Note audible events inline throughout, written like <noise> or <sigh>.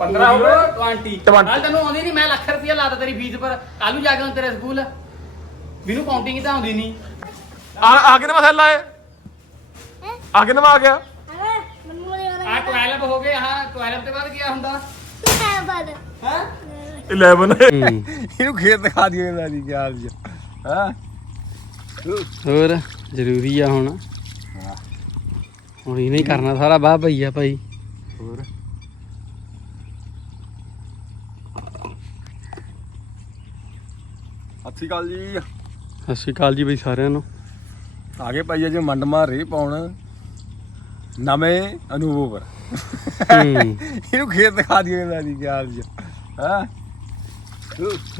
15 ਹੋ ਗਏ। 20 20 ਨਾਲ ਤੈਨੂੰ ਆਉਂਦੀ ਨਹੀਂ ਮੈਂ ਲੱਖ ਰੁਪਇਆ ਲਾਤਾ ਤੇਰੀ ਫੀਸ ਪਰ। ਕੱਲ ਨੂੰ ਜਾ ਕੇ ਹੁਣ ਤੇਰੇ ਸਕੂਲ। ਮੈਨੂੰ ਕਾਊਂਟਿੰਗ ਤਾਂ ਆਉਂਦੀ ਨਹੀਂ। ਆ ਆ ਕਿੰਨਾ ਮਸਾਲਾ ਹੈ ਆ ਕਿੰਨਾ ਆ ਗਿਆ। ਆ 12 ਹੋ ਗਏ ਹਾਂ 12 ਤੇ ਬਾਅਦ ਕੀ ਹੁੰਦਾ। ਹੈ? 11 ਇਹਨੂੰ ਖੇਤ ਦਿਖਾ ਦਿਓ ਇਹਨਾਂ ਦੀ ਗੱਲ ਜੀ ਹਾਂ? ਹੋਰ ਜ਼ਰੂਰੀ ਆ ਹੁਣ। ਹੁਣ ਇਹਨੇ ਹੀ ਕਰਨਾ ਸਾਰਾ ਬਾਹ ਭਈਆ ਭਾਈ। ਹੋਰ? ਸਤਿ ਸ਼੍ਰੀ ਅਕਾਲ ਜੀ। ਸਤਿ ਸ਼੍ਰੀ ਅਕਾਲ ਜੀ ਬਈ ਸਾਰਿਆਂ ਨੂੰ। ਆ ਗਏ ਭਾਈ ਅੱਜ ਮੰਡਮਾ ਰੇ ਪਾਉਣ ਨਵੇਂ ਅਨੁਭਵ ਹੂੰ। ਇਹਨੂੰ ਖੇਤ ਦਿਖਾ ਦਿਓ ਦੀ ਗੱਲ ਜੀ। ਹਾਂ?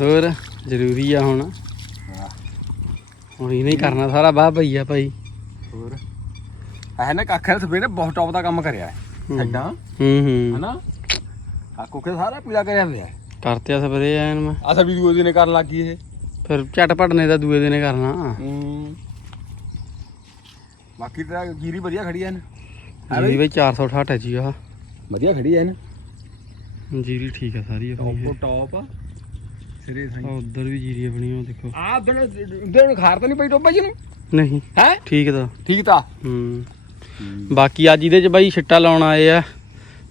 ਹੋਰ ਜ਼ਰੂਰੀ ਆ ਹੁਣ। ਹੁਣ ਇਹਨੇ ਹੀ ਕਰਨਾ ਸਾਰਾ ਬਾਹ ਭਈਆ ਭਾਈ। ਹੋਰ। ਐ ਨਾ ਕੱਖਾਂ ਸਵੇਰੇ ਨੇ ਬਹੁਤ ਟੌਪ ਦਾ ਕੰਮ ਕਰਿਆ ਹੈ। ਹੂੰ। ਸਾਡਾ ਹੂੰ ਹੂੰ। ਹਨਾ? ਆ ਕੋਕੇ ਸਾਰਾ ਪੀਲਾ ਕਰਿਆ ਹੋਇਆ ਹੈ। ਕਰਤਿਆ ਸਪਰੇ ਐਨ ਮੈਂ। ਆ ਸਭ ਵੀਡੀਓ ਦਿਨੇ ਕਰਨ ਲੱਗ ਇਹ। ਫਿਰ ਝਟਪਟ ਨੇ ਤਾਂ ਦੂਏ ਦਿਨੇ ਕਰਨਾ। ਹੂੰ। ਬਾਕੀ ਤਾਂ ਜੀਰੀ ਵਧੀਆ ਖੜੀ ਐ ਨਾ ਜੀਰੀ ਬਈ? 468 ਹੈ ਜੀ ਆਹ। ਵਧੀਆ ਖੜੀ ਐ ਨਾ ਜੀਰੀ ਠੀਕ ਆ ਸਾਰੀ ਆਪਣੀ ਟੌਪ ਟੌਪ ਸਿਰੇ ਥਾਈ। ਉਧਰ ਵੀ ਜੀਰੀ ਆਪਣੀ ਉਹ ਦੇਖੋ। ਆ ਉਧਰ ਉਧਰ ਖਾਰ ਤਾਂ ਨਹੀਂ ਪਈ ਟੋਬਾ ਜੀ ਨੂੰ? ਨਹੀਂ। ਹੈ? ਠੀਕ ਤਾਂ। ਠੀਕ ਤਾਂ। ਹੂੰ। ਬਾਕੀ ਅੱਜ ਇਹਦੇ ਚ ਬਾਈ ਛਿੱਟਾ ਲਾਉਣ ਆਏ ਆ।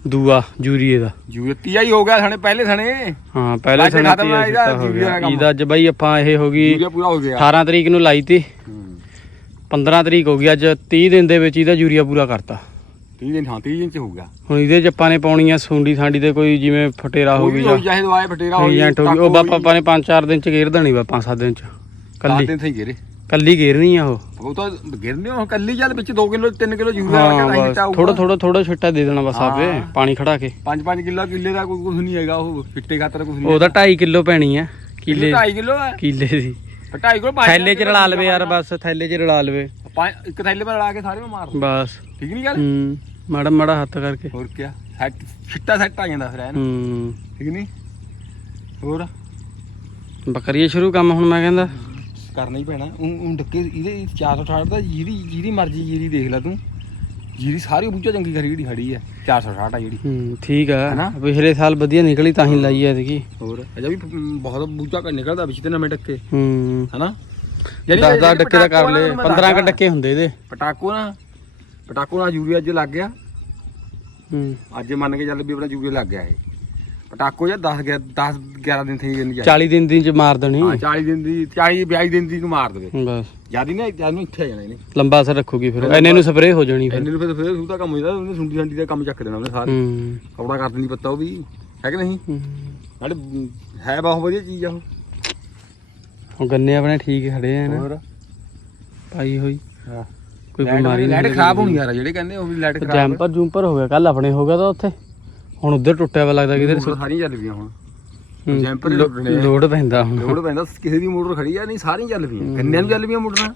ਦੂਆ ਜੂਰੀਏ ਦਾ। ਯੂਤੀ ਹੀ ਹੋ ਗਿਆ ਸਣੇ ਪਹਿਲੇ ਸਣੇ। ਹਾਂ ਪਹਿਲੇ ਸਣੇ ਖਤਮ ਇਹਦਾ ਹੋ ਜੂਰੀਆ ਦਾ ਗਿਆ ਕੰਮ। ਇਹਦਾ ਅੱਜ ਬਾਈ ਆਪਾਂ ਇਹ ਹੋ ਗਈ ਪੂਰਾ ਹੋ ਗਿਆ। 18 ਤਰੀਕ ਨੂੰ ਲਾਈ ਤੀ। ਹੂੰ। 15 ਤਰੀਕ ਹੋ ਗਈ ਅੱਜ 30 ਦਿਨ ਦੇ ਵਿੱਚ ਇਹਦਾ ਯੂਰੀਆ ਪੂਰਾ ਕਰਤਾ। 30 ਦਿਨ ਹਾਂ 30 ਦਿਨ ਚ ਹੋ ਗਿਆ। ਹੁਣ ਇਹਦੇ ਚ ਆਪਾਂ ਨੇ ਪਾਉਣੀ ਆ ਸੁੰਡੀ ਸਾਂਡੀ ਤੇ ਕੋਈ ਜਿਵੇਂ ਫਟੇਰਾ ਹੋ ਗਈ ਜਾਂ ਚਾਹੇ ਦਵਾਏ ਫਟੇਰਾ ਏਜੰਟ ਹੋ ਗਈ ਉਹ ਬਾਪਾ ਆਪਾਂ ਨੇ 5-4 ਦਿਨ ਚ ਗੇਰ ਦੇਣੀ ਵਾ 5-7 ਦਿਨ ਚ। ਕੱਲੀ। ਦਿਨ ਥਈ ਗੇਰੇ ਕੱਲੀ ਗੇਰਨੀ ਆ ਉਹ। ਉਹ ਤਾਂ ਗਿਰਨੇ ਉਹ ਕੱਲੀ ਚੱਲ ਵਿੱਚ 2 ਕਿਲੋ 3 ਕਿਲੋ ਯੂਰੀਆ ਹਾਂ ਰੱਖਿਆ ਬਸ। ਤਾਂ ਥੋੜਾ ਥੋੜਾ ਥੋੜਾ ਛਿੱਟਾ ਦੇ ਦੇਣਾ ਬਸ ਆਪੇ ਹਾਂ। ਪਾਣੀ ਖੜਾ ਕੇ। 5-5 ਕਿਲੋ ਕਿੱਲੇ ਦਾ ਕੋਈ ਕੁਝ ਨਹੀਂ ਹੈਗਾ ਉਹ ਫਿੱਟੇ ਖਾਤਰ ਕੁਝ ਨਹੀਂ ਉਹਦਾ 2.5 ਕਿਲੋ ਪੈਣੀ ਆ ਕਿੱਲੇ। 2.5 ਕਿਲੋ ਹੈ ਕਿੱਲੇ ਦੀ। 2.5 ਕਿਲੋ ਪੰਜ ਥੈਲੇ ਚ ਰਲਾ ਲਵੇ ਯਾਰ ਬਸ ਥੈਲੇ ਚ ਰਲਾ ਲਵੇ। ਪੰਜ- ਇੱਕ ਥੈਲੇ ਪਰ ਰਲਾ ਕੇ ਸਾਰੇ ਮਾਰ। ਬਸ। ਠੀਕ ਨਹੀਂ ਗੱਲ? ਹੂੰ ਮਾੜਾ ਮਾੜਾ ਹੱਥ ਕਰਕੇ। ਹੋਰ ਕੀ ਸੈੱਟ ਫਿੱਟਾ ਸੈੱਟ ਆ ਜਾਂਦਾ ਫਿਰ ਐਨ। ਹੂੰ। ਠੀਕ ਨਹੀਂ ਹੋਰ? ਬਕਰੀਏ ਸ਼ੁਰੂ ਕੰਮ ਹੁਣ ਮੈਂ ਕਹਿੰਦਾ। ਕਰਨਾ ਹੀ ਪੈਣਾ। ਉਹ ਡੱਕੇ ਇਹਦੇ 468 ਦਾ ਜਿਹਦੀ ਜਿਹਦੀ ਮਰਜ਼ੀ ਜੀਰੀ ਦੇਖ ਲੈ ਤੂੰ। ਜੀਰੀ ਸਾਰੀ ਬੂਝਾ ਚੰਗੀ ਖਰੀ ਜਿਹੜੀ ਖੜੀ ਹੈ 468 ਆ ਜਿਹੜੀ। ਹੂੰ ਠੀਕ ਆ। ਹੈਨਾ? ਪਿਛਲੇ ਸਾਲ ਵਧੀਆ ਨਿਕਲੀ ਤਾਂ ਹੀ ਲਾਈ ਐ ਇਹਦੀ ਹੋਰ ਅਜਾ ਵੀ ਬਹੁਤ ਬੂਝਾ ਨਿਕਲਦਾ ਵਿੱਚ ਤੇ ਨਵੇਂ ਡੱਕੇ ਹੂੰ। ਹਨਾ? 10 10 ਡੱਕੇ ਦਾ ਕਰ ਲਏ 15 ਕ ਡੱਕੇ ਹੁੰਦੇ ਇਹਦੇ। ਪਟਾਕੋ ਨਾ ਪਟਾਕੋ ਨਾਲ ਯੂਰੀਆ ਅੱਜ ਲੱਗ ਗਿਆ। ਹੂੰ। ਅੱਜ ਮੰਨ ਕੇ ਚੱਲ ਵੀ ਆਪਣਾ ਯੂਰੀਆ ਲੱਗ ਗਿਆ ਇਹ। ਪਟਾਕੋ ਜਾਂ 10 10 11 ਦਿਨ થઈ ਜਾਂਦੀ 40 ਦਿਨ ਦੀ ਚ ਮਾਰ ਦੇਣੀ। ਹਾਂ 40 ਦਿਨ ਦੀ 40 22 ਦਿਨ ਦੀ ਨੂੰ ਮਾਰ ਦੇਵੇ। ਬਸ। ਜਿਆਦੀ ਨਾ ਇੱਥੇ ਆ ਜਾਣਾ ਇਹਨੇ। ਲੰਬਾ ਅਸਰ ਰੱਖੂਗੀ ਫਿਰ। ਐਨੇ ਨੂੰ ਸਪਰੇਅ ਹੋ ਜਾਣੀ ਫਿਰ। ਇੰਨੇ ਨੂੰ ਫਿਰ ਫਿਰ ਸੂਤਾ ਕੰਮ ਹੋ ਜਾਂਦਾ ਉਹਨੇ ਸੁੰਡੀ ਸੰਡੀ ਦਾ ਕੰਮ ਚੱਕ ਦੇਣਾ ਉਹਨੇ ਸਾਰੇ। ਹੂੰ। ਕਪੜਾ ਕਰ ਦਿੰਦੀ ਪੱਤਾ ਉਹ ਵੀ। ਹੈ ਕਿ ਨਹੀਂ? ਮ, ਹੈ ਬਹੁਤ ਵਧੀਆ ਚੀਜ਼ ਆ ਉਹ। ਉਹ ਗੰਨੇ ਆਪਣੇ ਠੀਕ ਖੜੇ ਆ ਨਾ। ਹੋਰ? ਪਾਈ ਹੋਈ। ਹਾਂ। ਕੋਈ ਬਿਮਾਰੀ ਲੈਟ ਨਹੀਂ ਖਰਾਬ ਹੋਣੀ ਯਾਰ ਜਿਹੜੇ ਕਹਿੰਦੇ ਉਹ ਵੀ ਲੈਟ ਖਰਾਬ ਜੈਂਪਰ ਜੂੰਪਰ ਹੋ ਗਿਆ। ਕੱਲ ਆਪਣੇ ਹੋ ਗਿਆ ਤਾਂ ਉੱਥੇ। ਹੁਣ ਉਧਰ ਟੁੱਟਿਆ ਵਾ ਲੱਗਦਾ ਕਿਧਰ ਮੋਟਰ ਸਾਰੀਆਂ ਚੱਲ ਪਈਆਂ ਹੁਣ। ਜੈਂਪਰ। ਲੋਡ ਪੈਂਦਾ ਹੁਣ। ਲੋੜ ਪੈਂਦਾ ਕਿਸੇ ਦੀ ਮੋਟਰ ਖੜੀ ਆ ਨਹੀਂ ਸਾਰੀਆਂ ਚੱਲ ਪਈਆਂ। ਗੰਨਿਆਂ ਨੂੰ ਚੱਲ ਪਈਆਂ ਮੋਟਰਾਂ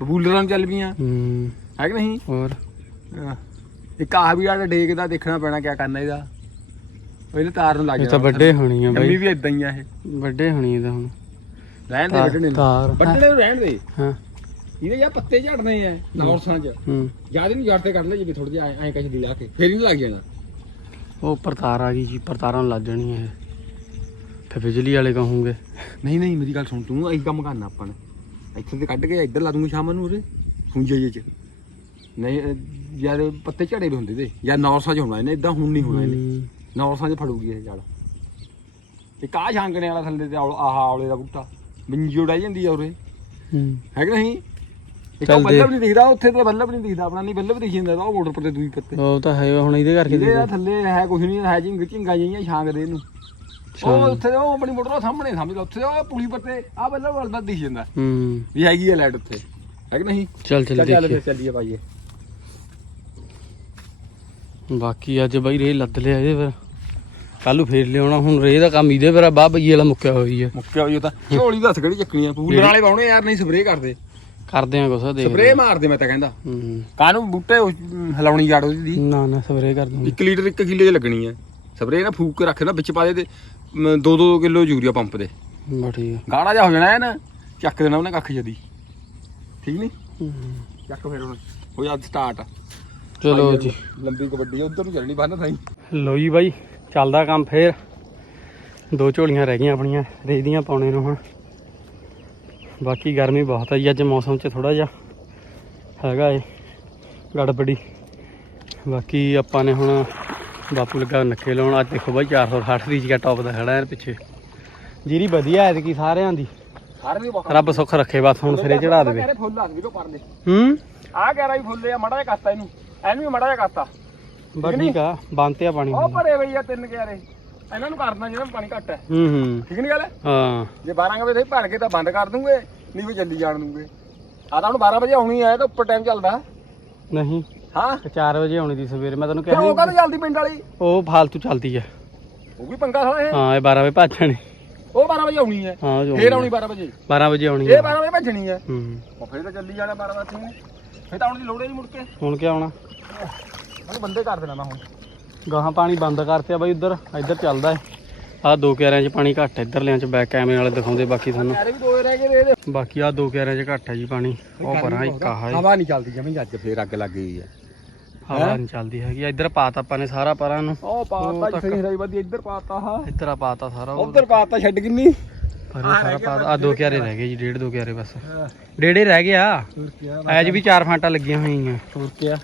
ਬਬੂਲਰਾਂ ਨੂੰ ਚੱਲ ਪਈਆਂ। ਹੂੰ। ਹੈ ਕਿ ਨਹੀਂ? ਹੋਰ। ਇੱਕ ਆ ਵੀ ਆੜਾ ਡੇਕ ਦਾ ਦੇਖਣਾ ਪੈਣਾ ਕਿਆ ਕਰਨਾ ਇਹਦਾ। ਇਹਦੇ ਤਾਰ ਨੂੰ ਲੱਗ ਇਹ ਤਾਂ ਵੱਡੇ ਹੋਣੀ ਆ ਬਾਈ। ਵੀ ਇਦਾਂ ਹੀ ਆ ਇਹ। ਵੱਡੇ ਹੋਣੀ ਇਹਦਾ ਹੁਣ। ਰਹਿਣ ਦੇ ਵੱਢਣੇ ਨੂੰ। ਤਾਰ। ਵੱਢਣੇ ਨੂੰ ਰਹਿਣ ਦੇ। ਹਾਂ। ਇਹਦੇ ਜਾਂ ਪੱਤੇ ਝੜਨੇ ਆ ਨੌਰਸਾਂ ਚ। ਹੂੰ। ਜ਼ਿਆਦਾ ਨਹੀਂ ਜੜ ਤੇ ਕੱਢ ਲੈ ਜਿਵੇਂ ਥੋੜੇ ਜਿਹਾ ਐਂ ਕਹੀ ਲਾ ਕੇ ਫੇਰ ਹੀ ਨਹੀਂ ਲੱਗ ਜਾਣਾ। ਉਹ ਪਰਤਾਰ ਆ ਗਈ ਜੀ ਪਰਤਾਰਾਂ ਨੂੰ ਲੱਗ ਜਾਣੀ ਇਹ। ਫਿਰ ਬਿਜਲੀ ਵਾਲੇ ਕਹੂੰਗੇ ਨਹੀਂ ਨਹੀਂ ਮੇਰੀ ਗੱਲ ਸੁਣ ਤੂੰ ਇਹੀ ਕੰਮ ਕਰਨਾ ਆਪਾਂ ਨੇ। ਇੱਥੇ ਤੇ ਕੱਢ ਕੇ ਇੱਧਰ ਲਾ ਦੂੰਗਾ ਸ਼ਾਮ ਨੂੰ ਉਰੇ ਖੁੰਝੇ ਜੇ ਚ। ਨਹੀਂ ਯਾਰ ਪੱਤੇ ਝੜੇ ਵੀ ਹੁੰਦੇ ਤੇ ਜਾਂ ਨੌਰਸਾਂ ਚ ਹੋਣਾ ਇਹਨੇ ਇਦਾਂ ਹੁਣ ਨਹੀਂ ਹੋਣਾ ਇਹਨੇ। ਹੂੰ, ਨੌਰਸਾਂ ਚ ਫੜੂਗੀ ਇਹ ਜੜ ਤੇ ਕਾ ਛਾਂਗਣੇ ਵਾਲਾ ਥੱਲੇ ਤੇ ਆਹ ਔਲੇ ਦਾ ਬੂਟਾ ਬਿੰਜੀ ਉਡਾਈ ਜਾਂਦੀ ਆ ਉਰੇ। ਹੂੰ। ਹੈ ਕਿ ਨਹੀਂ? ਇੱਕ ਚੱਲ ਉਹ ਬੱਲਬ। ਨਹੀਂ ਦਿਖਦਾ ਉੱਥੇ ਤੇ ਬੱਲਬ ਨਹੀਂ ਦਿਖਦਾ ਆਪਣਾ ਨਹੀਂ ਬੱਲਬ ਦਿਖ ਜਾਂਦਾ ਉਹ ਮੋਟਰ ਪਰ ਤੇ ਦੂਈ ਪੱਤੇ। ਉਹ ਤਾਂ ਹੈ ਹੁਣ ਇਹਦੇ ਕਰਕੇ ਇਹਦੇ ਆ। ਥੱਲੇ ਹੈ ਕੁਝ ਨਹੀਂ ਹੈ ਝਿੰਗ ਝਿੰਗਾ ਜਿਹੀਆਂ ਛਾਂਗਦੇ ਇਹਨੂੰ। ਉਹ ਉੱਥੇ ਉਹ ਆਪਣੀ ਮੋਟਰ ਸਾਹਮਣੇ ਸਮਝ ਲਓ ਉੱਥੇ ਉਹ ਪੁਲੀ ਪੱਤੇ ਆ ਬੱਲਬ ਵਲਦਾ ਦਿਖ ਜਾਂਦਾ। ਹੂੰ। ਵੀ ਹੈਗੀ ਆ ਲਾਈਟ ਉੱਥੇ। ਹੈ ਕਿ ਨਹੀਂ? ਚੱਲ ਚੱਲ ਚੱਲ ਚੱਲ ਦੇਖੀਏ। ਫਿਰ ਚੱਲੀਏ ਭਾਈਏ। ਬਾਕੀ ਅੱਜ ਬਾਈ ਰੇ ਲੱਦ ਲਿਆ ਇਹਦੇ ਫਿਰ। ਕੱਲ ਫੇਰ ਲਿਆਉਣਾ ਹੁਣ ਰੇ ਦਾ ਕੰਮ ਇਹਦੇ ਪਰ ਆ ਬਾਹ ਵਾਲਾ ਮੁੱਕਿਆ ਹੋਈ ਹੈ ਮੁੱਕਿਆ ਹੋਈ ਉਹ ਤਾਂ। ਝੋਲੀ ਦੱਸ ਕਿਹੜੀ ਚੱਕਣੀ ਆ? ਪੂਲਰ ਵਾਲੇ ਪਾਉਣੇ ਯਾਰ ਨਹੀਂ ਸਪਰੇਅ ਕਰਦੇ। ਕਰਦੇ ਆ ਕੁਛ ਦੇਖ ਸਪਰੇਅ ਮਾਰਦੇ ਮੈਂ ਤਾਂ ਕਹਿੰਦਾ। ਹੂੰ ਕਾਹਨੂੰ ਬੂਟੇ ਉਹ, ਅਮ, ਹਿਲਾਉਣੀ ਜੜ ਉਹਦੀ ਨਾ ਨਾ ਸਪਰੇ ਕਰ ਦੂੰਗੀ। 1 ਲੀਟਰ 1 ਕਿੱਲੇ 'ਚ ਲੱਗਣੀ ਆ। ਸਪਰੇਅ ਨਾ ਫੂਕ ਕੇ ਰੱਖ ਨਾ ਵਿੱਚ ਪਾ ਦੇ ਤੇ 2-2 ਕਿਲੋ ਯੂਰੀਆ ਪੰਪ ਦੇ ਬਾ ਠੀਕ ਆ। ਗਾੜਾ ਜਾ ਹੋ ਜਾਣਾ ਹੈ ਨਾ ਚੱਕ ਦੇਣਾ ਉਹਨੇ ਕੱਖ ਜਦੀ। ਠੀਕ ਨਹੀਂ ਹੂੰ। ਚੱਕ ਫਿਰ ਹੁਣ ਹੋ ਜਾ ਸਟਾਰਟ ਚਲੋ ਜੀ। ਲੰਬੀ ਕਬੱਡੀ ਉਧਰ ਨੂੰ ਚੱਲਣੀ ਬੰਨ ਥਾਈ। ਲੋ ਜੀ ਬਾਈ ਚੱਲਦਾ ਕੰਮ ਫੇਰ। ਦੋ ਝੋਲੀਆਂ ਰਹਿ ਗਈਆਂ ਆਪਣੀਆਂ ਰੇਹ ਦੀਆਂ ਪਾਉਣੇ ਨੂੰ ਹੁਣ। ਬਾਕੀ ਗਰਮੀ ਬਹੁਤ ਆ ਜੀ ਅੱਜ ਮੌਸਮ 'ਚ ਥੋੜਾ ਜਿਹਾ ਹੈਗਾ ਏ ਗੜਬੜੀ। ਬਾਕੀ ਆਪਾਂ ਨੇ ਹੁਣ ਬਾਪੂ ਲੱਗਾ ਨੱਕੇ ਲਾਉਣ ਅੱਜ ਦੇਖੋ ਬਾਈ 460 ਦੀ ਜਗਾ ਟੌਪ ਦਾ ਖੜਾ ਯਾਰ ਪਿੱਛੇ। ਜੀਰੀ ਵਧੀਆ ਐਤਕੀ ਸਾਰਿਆਂ ਦੀ। ਰੱਬ ਸੁੱਖ ਰੱਖੇ ਬਸ ਹੁਣ ਸਿਰੇ ਚੜਾ ਦੇਵੇ। ਫੁੱਲ ਆ ਪਰਲੇ। ਹੂੰ? ਆ ਕਹਿ ਵੀ ਫੁੱਲੇ ਆ ਮੜਾ ਜਿਹਾ ਕਰਤਾ ਇਹਨੂੰ। ਇਹਨੂੰ ਵੀ ਮੜਾ ਜਿਹਾ ਕਰਤਾ ਬਸ ਠੀਕ ਆ ਬੰਨਤੇ ਆ ਪਾਣੀ। ਉਹ ਭਰੇ ਬਈ ਆ ਤਿੰਨ ਕਿਆਰੇ। ਇਹਨਾਂ ਨੂੰ ਕਰਨਾ ਜਿਹੜਾ ਪਾਣੀ ਘੱਟ ਹੈ। ਹੂੰ ਹੂੰ। ਠੀਕ ਨਹੀਂ ਗੱਲ? ਹਾਂ। ਜੇ 12 ਕੁ ਵਜੇ ਭਰ ਕੇ ਤਾਂ ਬੰਦ ਕਰ ਦੂੰਗੇ ਨਹੀਂ ਵੀ ਜਲਦੀ ਜਾਣ ਦੂੰਗੇ। ਆ ਤਾਂ ਹੁਣ 12 ਵਜੇ ਆਉਣੀ ਹੈ ਤਾਂ ਉੱਪਰ ਟਾਈਮ ਚੱਲਦਾ। ਨਹੀਂ। ਹਾਂ? 4 ਵਜੇ ਆਉਣੀ ਦੀ ਸਵੇਰੇ ਮੈਂ ਤੈਨੂੰ ਫਿਰ ਉਹ ਕਿਹਾ ਕਹਿੰਦੇ ਜਲਦੀ ਪਿੰਡ ਵਾਲੀ? ਉਹ ਫਾਲਤੂ ਚੱਲਦੀ ਆ। ਉਹ ਵੀ ਪੰਗਾ ਸਾਲਾ ਇਹ ਹਾਂ ਇਹ 12 ਵਜੇ ਭੱਜਣੀ ਉਹ 12 ਵਜੇ ਆਉਣੀ ਹੈ। ਹਾਂ ਜੋ ਫੇਰ ਆਉਣੀ 12 ਵਜੇ। 12 ਵਜੇ ਆਉਣੀ ਇਹ ਆ। 12 ਵਜੇ ਭੱਜਣੀ ਹੈ। ਹੂੰ। ਉਹ ਫੇਰ ਤਾਂ ਜਲਦੀ ਜਾਣਾ 12 ਵਜੇ। ਨੇ ਫੇਰ ਤਾਂ ਆਉਣ ਦੀ ਲੋੜ ਹੀ ਨਹੀਂ ਮੁੜ ਕੇ। ਹੁਣ ਕੀ ਆਉਣਾ? ਮੈਨੂੰ ਬੰਦੇ ਕਰ ਦੇਣਾ ਮੈਂ ਹੁਣ। ਗਾਹਾਂ ਪਾਣੀ ਬੰਦ ਕਰਤੇ ਆ ਬਾਈ ਉਧਰ ਇੱਧਰ ਚੱਲਦਾ ਏ। ਆ ਦੋ ਕਿਆਰਿਆਂ 'ਚ ਪਾਣੀ ਘੱਟ ਇੱਧਰ ਲਿਆਂ 'ਚ ਬੈਕ ਕੈਮਰੇ ਵਾਲੇ ਦਿਖਾਉਂਦੇ ਬਾਕੀ ਤੁਹਾਨੂੰ ਬਾਕੀ ਆ ਦੋ ਕਿਆਰਿਆਂ 'ਚ ਘੱਟ ਹੈ ਜੀ ਪਾਣੀ। ਉਹ ਪਰਾਂ ਇੱਕ ਆਹ ਏ ਹਵਾ ਨਹੀਂ ਚੱਲਦੀ ਜਮੀ ਅੱਜ ਫੇਰ ਅੱਗ ਲੱਗ ਗਈ ਹੈ ਹਵਾ ਨਹੀਂ ਚੱਲਦੀ ਹੈਗੀ। ਇੱਧਰ ਪਾਤਾ ਆਪਾਂ ਨੇ ਸਾਰਾ ਪਰਾਂ ਨੂੰ। ਉਹ ਪਾਤਾ। ਸਹੀ ਰਹੀ ਵਧੀਆ ਇੱਧਰ ਪਾਤਾ ਹਾਂ ਇੱਧਰ ਆ ਪਾਤਾ ਸਾਰਾ ਉਧਰ ਪਾਤਾ ਛੱਡ ਕਿੰਨੀ? ਪਰੇ ਸਾਰਾ ਪਾਤਾ। ਆ ਦੋ ਕਿਆਰੇ ਰਹਿ ਗਏ ਜੀ ਡੇਢ ਦੋ ਕਿਆਰੇ ਬਸ। ਡੇਢੇ ਰਹਿ ਗਿਆ। ਐਜ ਵੀ ਚਾਰ ਫਾਂਟਾ ਲੱਗੀਆਂ ਹੋਈਆਂ। ਹੋਰ ਕੀ ਆ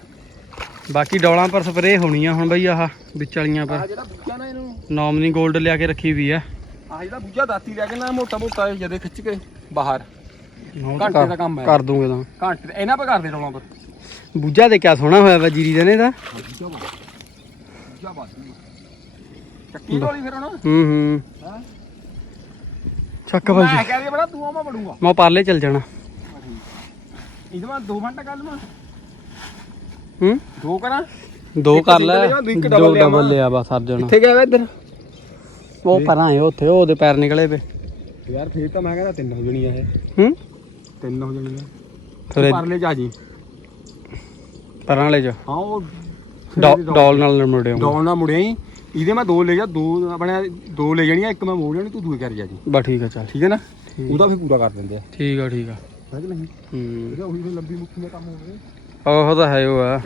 ਬਾਕੀ ਡੋਲਾਂ ਪਰ ਸਪਰੇ ਹੋਣੀਆਂ ਹੁਣ ਬਈ ਆਹ ਵਿੱਚ ਵਾਲੀਆਂ ਆ ਪਰ ਜਿਹੜਾ ਬੂਝਾ ਨਾ ਇਹਨੂੰ। ਨੋਮਨੀ 골ਡ ਲਿਆ ਕੇ ਰੱਖੀ ਵੀ ਆ। ਆ ਜਿਹੜਾ ਬੂਝਾ ਦਾਤੀ ਲੈ ਕੇ ਨਾ ਮੋਟਾ ਮੋਟਾ ਜਦੇ ਖਿੱਚ ਕੇ ਬਾਹਰ। ਉਹ ਘੰਟੇ ਦਾ ਕੰਮ ਹੈ। ਕਰ ਦੂੰਗੇ ਤਾਂ। ਘੰਟੇ ਇਹਨਾਂ ਪੇ ਕਰਦੇ ਰੋਲਾਂ ਪਰ। ਬੂਝਾ ਦੇ ਕਿਆ ਸੋਹਣਾ ਹੋਇਆ ਵਾ ਜੀਰੀ ਦੇ ਨੇ ਦਾ ਬੂਝਾ ਬਾ ਬੂਝਾ ਬਾ ਚੱਕੀ ਲੋਲੀ ਫਿਰ ਹੁਣ। ਹੂੰ ਹੂੰ। ਹਾਂ? ਚੱਕ ਮੈਂ ਬਾਈ ਕਹਿ ਦੇ ਬੜਾ ਤੂੰ ਆਵਾਂ ਬੜੂਗਾ। ਮੈਂ ਪਾਰਲੇ ਚੱਲ ਜਾਣਾ। ਇਹਦੇ ਮੈਂ 2 ਘੰਟਾ ਕੱਲ ਮੈਂ। ਹੂੰ? ਦੋ ਕਰਾਂ? ਦੋ ਇੱਕ ਕਰ ਲੈ। ਦੋ। ਡਬਲ ਲਿਆ ਬਸ ਸਰ ਜਾਣਾ। ਕਿੱਥੇ ਗਿਆ ਵਾ ਇੱਧਰ? ਉਹ ਪਰਾਂ ਹੈ ਉੱਥੇ ਉਹ ਉਹਦੇ ਪੈਰ ਨਿਕਲੇ ਪਏ। ਯਾਰ ਫੇਰ ਤਾਂ ਮੈਂ ਕਹਿੰਦਾ ਤਿੰਨ ਹੋ ਜਣੀਆਂ ਇਹ। ਹੂੰ? ਤਿੰਨ ਹੋ ਜਣੀਆਂ। ਫਿਰ ਪਰਲੇ ਜਾ ਜੀ। ਪਰਾਂ ਵਾਲੇ ਚ। ਹਾਂ ਉਹ ਡੋਲ ਨਾਲ ਮੁੜਿਓ ਡੌਣ ਨਾ ਮੁੜਿਆ ਹੀ ਇਹਦੇ ਮੈਂ ਦੋ ਲੈ ਜਾ ਦੋ ਆਪਣੇ ਦੋ ਲੈ ਜਾਣੀਆਂ ਇੱਕ ਮੈਂ ਮੋੜ ਜਾਣੀ ਤੂੰ ਦੂਏ ਕਰ ਜਾ ਜੀ। ਬਸ ਠੀਕ ਆ ਚੱਲ। ਠੀਕ ਹੈ ਨਾ? ਉਹਦਾ ਫਿਰ ਪੂਰਾ ਕਰ ਦਿੰਦੇ ਆ। ਠੀਕ ਆ ਠੀਕ ਆ। ਹੈ ਕਿ ਨਹੀਂ? ਹੂੰ। ਉਹੀ ਫਿਰ ਲੰਬੀ ਮੁੱਠੀ ਦਾ ਕੰਮ ਹੋਵੇ ਉਹ ਤਾਂ ਹੈ ਉਹ ਆ।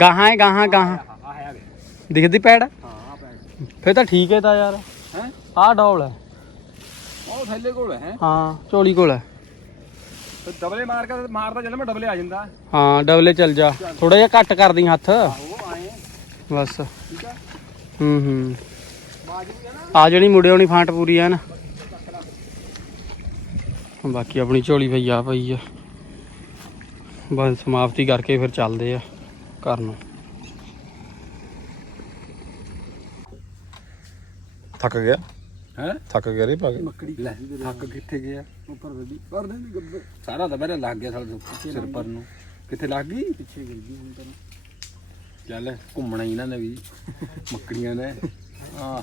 ਗਾਹਾਂ ਹੈ ਗਾਹਾਂ ਗਾਹਾਂ। ਆ ਦਿਖਦੀ ਪੈੜ? ਹਾਂ ਆ ਪੈਕ ਫਿਰ ਤਾਂ ਠੀਕ ਹੈ ਤਾਂ ਯਾਰ। ਹੈ ਆਹ ਡੋਲ ਹੈ। ਉਹ ਥੱਲੇ ਕੋਲ ਹੈ। ਹਾਂ ਝੋਲੀ ਕੋਲ ਹੈ। ਡਬਲੇ ਮਾਰ ਕੇ ਮਾਰਦਾ ਚੱਲ ਮੈਂ ਡਬਲੇ ਆ ਜਾਂਦਾ। ਹਾਂ ਡਬਲੇ ਚੱਲ ਜਾ। ਥੋੜਾ ਜਿਹਾ ਘੱਟ ਕਰਦੀ ਹੱਥ। ਉਹ ਆਏ। ਬਸ। ਠੀਕ ਆ? ਹੂੰ ਹੂੰ। ਆ ਜਿਹੜੀ ਮੁੜਿਓ ਨਹੀਂ ਫਾਂਟ ਪੂਰੀ ਐ ਨਾ ਬਾਕੀ ਆਪਣੀ ਝੋਲੀ ਭਈ ਆ ਪਈ ਆ। ਬਸ ਸਮਾਪਤੀ ਕਰਕੇ ਫਿਰ ਚੱਲਦੇ ਆ ਘਰ ਨੂੰ। ਥੱਕ ਗਿਆ? ਹੈ? ਥੱਕ ਗਿਆ ਰੇ ਕੇ? ਮੱਕੜੀ ਲੈ। ਥੱਕ ਕਿੱਥੇ ਗਿਆ? ਉੱਪਰ ਵੱਡੀ ਪਰ ਦੇ ਗੱਬੇ। ਸਾਰਾ ਤਾਂ ਮੇਰੇ ਲੱਗ ਗਿਆ ਸਾਲ ਸਿਰ ਪਰ ਨੂੰ। ਕਿੱਥੇ ਲੱਗ ਗਈ? ਪਿੱਛੇ ਗਿਰ ਗਈ ਹੁਣ ਤਾਂ ਚੱਲ ਘੁੰਮਣਾ ਹੀ ਇਹਨਾਂ ਨੇ ਵੀ ਮੱਕੜੀਆਂ ਨੇ। ਹਾਂ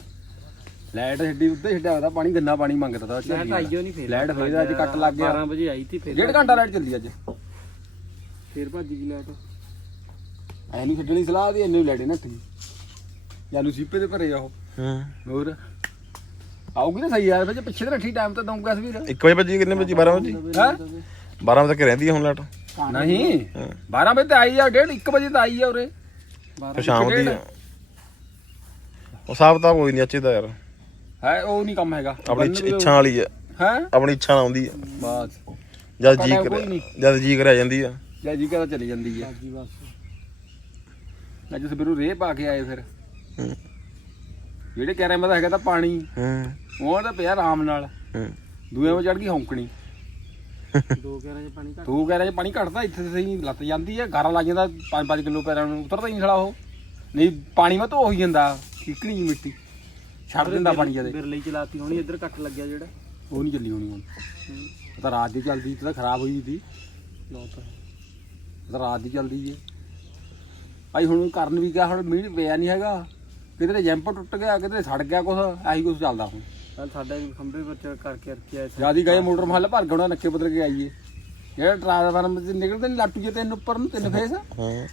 ਲਾਈਟ ਛੱਡੀ ਉੱਤੇ ਛੱਡਿਆ ਉਹਦਾ ਪਾਣੀ ਗੰਨਾ ਪਾਣੀ ਮੰਗਦਾ ਤਾ ਝੱਲੀ ਵਾਲਾ। ਨਹੀਂ ਫੇਰ। ਲਾਈਟ ਅੱਜ ਕੱਟ ਲੱਗ ਗਿਆ। 12 ਵਜੇ ਆਈ ਤੀ ਫੇਰ। ਡੇਢ ਘੰਟਾ ਲਾਈਟ ਚੱਲੀ ਅੱਜ। ਫੇਰ ਭੱਜ ਗਈ ਲਾਈਟ। ਐ ਨਹੀਂ ਛੱਡਣੀ ਸਲਾਹ ਦੀ ਇੰਨੇ ਲਾਈਟ ਨਾ ਠੀ ਜਾਨੂੰ ਸੀਪੇ ਦੇ ਭਰੇ ਆ ਉਹ। ਹਾਂ। ਹੋਰ? ਆਉਗੀ ਨਾ ਸਹੀ ਯਾਰ ਫਿਰ ਜੇ ਪਿੱਛੇ ਤੇ ਰੱਖੀ ਟਾਈਮ ਤਾਂ ਦਊਂਗਾ ਵੀਰ 1 ਵਜੇ ਭੱਜੀ ਕਿੰਨੇ ਵਜੇ? 12 ਵਜੇ? ਹੈ? 12 ਵਜੇ ਤੱਕ ਰਹਿੰਦੀ ਹੈ ਹੁਣ ਲਾਟ ਨਹੀਂ 12 ਵਜੇ ਤੇ ਆਈ ਆ ਡੇਢ 1 ਵਜੇ ਤਾਂ ਆਈ ਆ ਉਰੇ। ਸ਼ਾਮ ਦੀ। ਉਹ ਸਾਬ ਤਾਂ ਕੋਈ ਨਹੀਂ ਅੱਛੇ ਦਾ ਯਾਰ। ਹੈ ਉਹ ਨਹੀਂ ਕੰਮ ਹੈਗਾ। ਆਪਣੀ ਇੱਛ- ਵਾਲੀ ਆ। ਹੈ? ਆਪਣੀ ਇੱਛਾ ਨਾਲ ਆਉਂਦੀ ਆ। ਬਸ। ਜਦ ਜੀ ਪਤਾ ਕਰੇ ਕੋਈ ਨਹੀਂ। ਜਦ ਜੀ ਕਰਿਆ ਜਾਂਦੀ ਆ। ਲੈ ਜੀ ਕਹਦਾ ਚਲੀ ਜਾਂਦੀ ਆ। ਜੀ ਬਸ। ਅੱਜ ਸਵੇਰੂ ਰੇਹ ਪਾ ਕੇ ਆਏ ਫਿਰ। ਹੂੰ। ਜਿਹੜੇ ਕਹਿ ਰਹੇ ਮੈਂ ਤਾਂ ਹੈਗਾ ਤਾਂ ਪਾਣੀ। ਹਾਂ। ਉਹ ਤਾਂ ਪਿਆ ਆਰਾਮ ਨਾਲ। ਹਾਂ। ਦੂਏ ਵਿੱਚ ਚੜ ਗਈ ਹੌਂਕਣੀ। ਦੋ ਕਿਆਰਾਂ 'ਚ ਪਾਣੀ ਘੱਟ। ਤੂੰ ਕਹਿ ਰਿਹਾ ਪਾਣੀ ਘਟਦਾ ਇੱਥੇ ਤੇ ਸਹੀ ਲੱਤ ਜਾਂਦੀ ਆ ਗਾਰਾ ਲੱਗ ਜਾਂਦਾ 5-5 ਕਿਲੋ ਪੈਰਾਂ ਨੂੰ ਉਤਰਦਾ ਹੀ ਨਹੀਂ ਸਾਲਾ ਉਹ। ਨਹੀਂ ਪਾਣੀ ਮੈਂ ਧੋ ਹੀ ਜਾਂਦਾ ਕਿਕਣੀ ਜਿਹੀ ਮਿੱਟੀ। ਛੱਡ ਦਿੰਦਾ ਪਾਣੀ ਜਦੇ। ਬਿਰਲੀ ਚਲਾਤੀ ਹੋਣੀ ਇੱਧਰ ਕੱਟ ਲੱਗਿਆ ਜਿਹੜਾ। ਉਹ ਨਹੀਂ ਚੱਲੀ ਹੋਣੀ ਹੁਣ। ਉਹ ਤਾਂ ਰਾਤ ਦੀ ਚੱਲਦੀ ਤੇ ਤਾਂ ਖਰਾਬ ਹੋਈ ਉਹ ਤਾਂ। ਰਾਤ ਦੀ ਚੱਲਦੀ ਏ ਭਾਈ ਹੁਣ ਕਰਨ ਵੀ ਗਿਆ ਹੁਣ ਮੀਂਹ ਪਿਆ ਨਹੀਂ ਹੈਗਾ। ਕਿਤੇ ਜੈਂਪ ਟੁੱਟ ਗਿਆ ਕਿਤੇ ਸੜ ਗਿਆ ਕੁਛ ਆਹੀ ਕੁਛ ਚੱਲਦਾ ਹੁਣ। ਕੱਲ ਸਾਡਾ ਵੀ ਖੰਭੇ ਵਿੱਚ ਕਰਕੇ ਰੱਖਿਆ ਸੀ ਜਿਆਦੀ ਗਏ ਮੋਟਰ ਮਹੱਲ ਭਰ ਗਉਣਾ ਨੱਕੇ ਬਦਲ ਕੇ ਆਈਏ। ਜਿਹੜਾ ਟਰਾਂਸਫਾਰਮ ਤੇ ਨਿਕਲਦੇ ਨਹੀਂ ਲੱਟੂ ਜੇ ਤਿੰਨ ਉੱਪਰ ਨੂੰ ਤਿੰਨ ਫੇਸ ਹਾਂ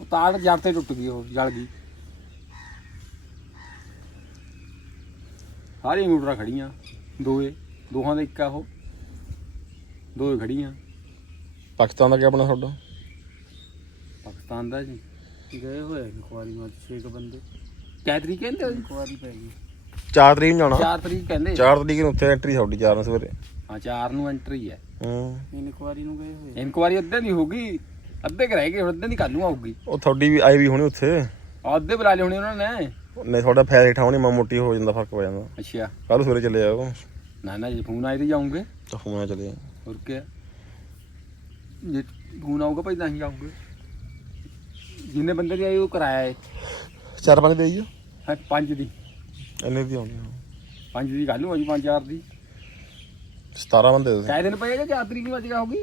ਉਹ ਤਾਰ ਜੜ ਤੇ ਟੁੱਟ ਗਈ ਉਹ ਜਲ ਗਈ। ਸਾਰੀ ਮੋਟਰਾਂ ਖੜੀਆਂ ਦੋਏ ਦੋਹਾਂ ਦਾ ਇੱਕ ਆ ਉਹ। ਦੋਏ ਖੜੀਆਂ। ਪਾਕਿਸਤਾਨ ਦਾ ਕੀ ਆਪਣਾ ਤੁਹਾਡਾ? ਪਾਕਿਸਤਾਨ ਦਾ ਜੀ। ਗਏ ਹੋਏ ਨੇ ਕੁਆਰੀ ਮਾਰ ਛੇ ਕੁ ਬੰਦੇ। ਕੈ ਤਰੀਕ ਕਹਿੰਦੇ ਇੱਕ ਵਾਰੀ ਪੈ ਗਈ। 4 ਤਰੀਕ ਨੂੰ ਜਾਣਾ। 4 ਤਰੀਕ ਕਹਿੰਦੇ? 4 ਤਰੀਕ ਨੂੰ ਉੱਥੇ ਐਂਟਰੀ ਤੁਹਾਡੀ 4 ਨੂੰ ਸਵੇਰੇ। ਹਾਂ 4 ਨੂੰ ਐਂਟਰੀ ਹੈ। ਹੂੰ। ਇਨਕੁਆਰੀ ਨੂੰ ਗਏ ਹੋਏ ਇਨਕੁਆਰੀ ਅੱਧੇ ਦੀ ਹੋਗੀ ਅੱਧੇ ਕੁ ਰਹਿ ਗਏ ਹੁਣ ਅੱਧੇ ਦੀ ਕੱਲ ਨੂੰ ਆਊਗੀ। ਉਹ ਤੁਹਾਡੀ ਵੀ ਆਈ ਵੀ ਹੋਣੀ ਉੱਥੇ। ਅੱਧੇ ਬੁਲਾ ਲਏ ਹੋਣੇ ਉਹਨਾਂ ਨੇ। ਨੇ ਤੁਹਾਡਾ ਫਾਇਦਾ ਠਾਉਣੀ ਮਾ ਮੋਟੀ ਹੋ ਜਾਂਦਾ ਫ਼ਰਕ ਪੈ ਜਾਂਦਾ। ਅੱਛਾ। ਕੱਲ ਸਵੇਰੇ ਚੱਲੇ ਜਾਓ ਨਾ ਨਾ ਜੇ ਫੋਨ ਆਏ ਤੇ ਜਾਉਂਗੇ ਤਾਂ ਫੋਨ ਚਲੇ ਜਾਓ। ਹੋਰ ਕੀ ਜੇ ਫੋਨ ਆਊਗਾ ਭਾਈ ਤਾਂ ਹੀ ਆਉਂਗੇ ਜਿੰਨੇ ਬੰਦੇ ਦੀ ਆਈ ਉਹ ਕਰਾਇਆ ਹੈ। ਚਾਰ ਪੰਜ ਦੇ ਦਿਓ ਹੈਂ, ਪੰਜ ਦੀ। ਇੰਨੇ ਦੀ ਆਉਣੀ ਪੰਜ ਦੀ ਨੂੰ ਆਜੂ ਪੰਜ ਚਾਰ ਦੀ। 17 ਬੰਦੇ ਦੇ ਕਾਹ ਦਿਨ ਪਏਗਾ ਚਾਰ ਤਰੀਕ ਨੂੰ ਅੱਜ ਕਾ ਹੋਗੀ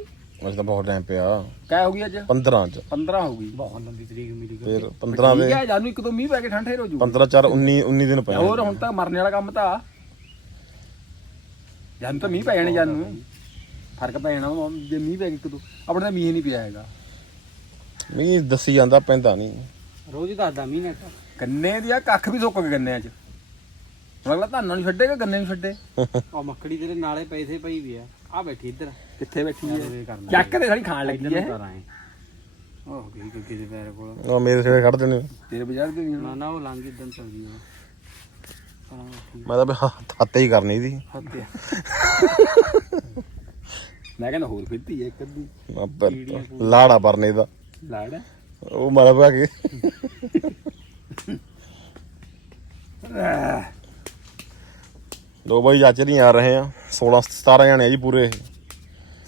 ਅੱਜ ਤਾਂ ਬਹੁਤ ਟਾਈਮ ਪਿਆ। ਕਾਹ ਹੋਗੀ ਅੱਜ? 15 ਚ। 15 ਹੋਗੀ ਬਹੁਤ ਲੰਬੀ ਤਰੀਕ ਮਿਲੀ ਗਈ ਫਿਰ 15 ਦੇ ਠੀਕ ਹੈ ਜਾਨੂੰ ਇੱਕ ਦੋ ਮੀਂਹ ਪੈ ਕੇ ਠੰਡ ਹੋ ਜੂ 15 4 19 19 ਦਿਨ ਪਏ ਹੋਰ ਹੁਣ ਤਾਂ ਮਰਨੇ ਵਾਲਾ ਕੰਮ ਤਾਂ ਜਾਨੂੰ ਤਾਂ ਮੀਂਹ ਪੈ ਜਾਣੇ ਜਾਨੂੰ। ਫ਼ਰਕ ਪੈ ਜਾਣਾ ਉਹ ਜੇ ਮੀਂਹ ਪੈ ਗਿਆ ਇੱਕ ਦੋ। ਆਪਣੇ ਤਾਂ ਮੀਂਹ ਨਹੀਂ ਪਿਆ ਹੈਗਾ। ਮੀਂਹ ਦੱਸੀ ਜਾਂਦਾ ਪੈਂਦਾ ਨਹੀਂ। ਰੋਜ਼ ਦੱਸਦਾ ਮਹੀਨੇ ਤਾਂ ਗੰਨੇ ਦੀ ਆ ਕੱਖ ਵੀ ਸੁੱਕ ਗਏ ਗੰਨਿਆਂ 'ਚ। ਹੁਣ ਅਗਲਾ ਧਾਨਾਂ ਨੂੰ ਛੱਡੇ ਕਿ ਗੰਨੇ ਨੂੰ ਛੱਡੇ। ਉਹ ਮੱਕੜੀ ਤੇਰੇ ਨਾਲੇ ਪੈਸੇ ਪਈ ਵੀ ਆ। ਆ ਬੈਠੀ ਇੱਧਰ। ਕਿੱਥੇ ਬੈਠੀ ਹੈ ਕਰਨਾ। ਚੱਕ ਦੇ ਸਾਡੀ ਖਾਣ ਲੱਗੀ ਹੈ ਆਏ ਉਹ ਗਈ ਕਿ ਕਿਤੇ ਪੈਰ ਕੋਲ। ਉਹ ਮੇਰੇ ਸਿਰੇ ਕੱਢ ਦੇਣੇ ਤੇਰੇ ਬਾਜ਼ਾਰ ਦੇ ਨਹੀਂ ਨਾ ਨਾ ਉਹ ਲੰਘ ਇਦਾਂ ਚੱਲਦੀ ਹਾਂ ਮੈਂ ਤਾਂ ਹੱਤੇ ਹੀ ਕਰਨੀ ਸੀ। <laughs> ਮੈਂ ਕਹਿੰਦਾ ਹੋਰ ਫਿਰਤੀ ਹੈ ਇੱਕ ਅੱਧੀ। ਲਾੜਾ ਪਰਨੇ ਦਾ। ਲਾੜ ਉਹ ਮਾਰਾ ਪਾ ਕੇ। ਲੋ ਬਾਈ ਅੱਜ ਨਹੀਂ ਆ ਰਹੇ ਆ। 16 17 ਜਾਣੇ ਆ ਜੀ ਪੂਰੇ। ਇਹ।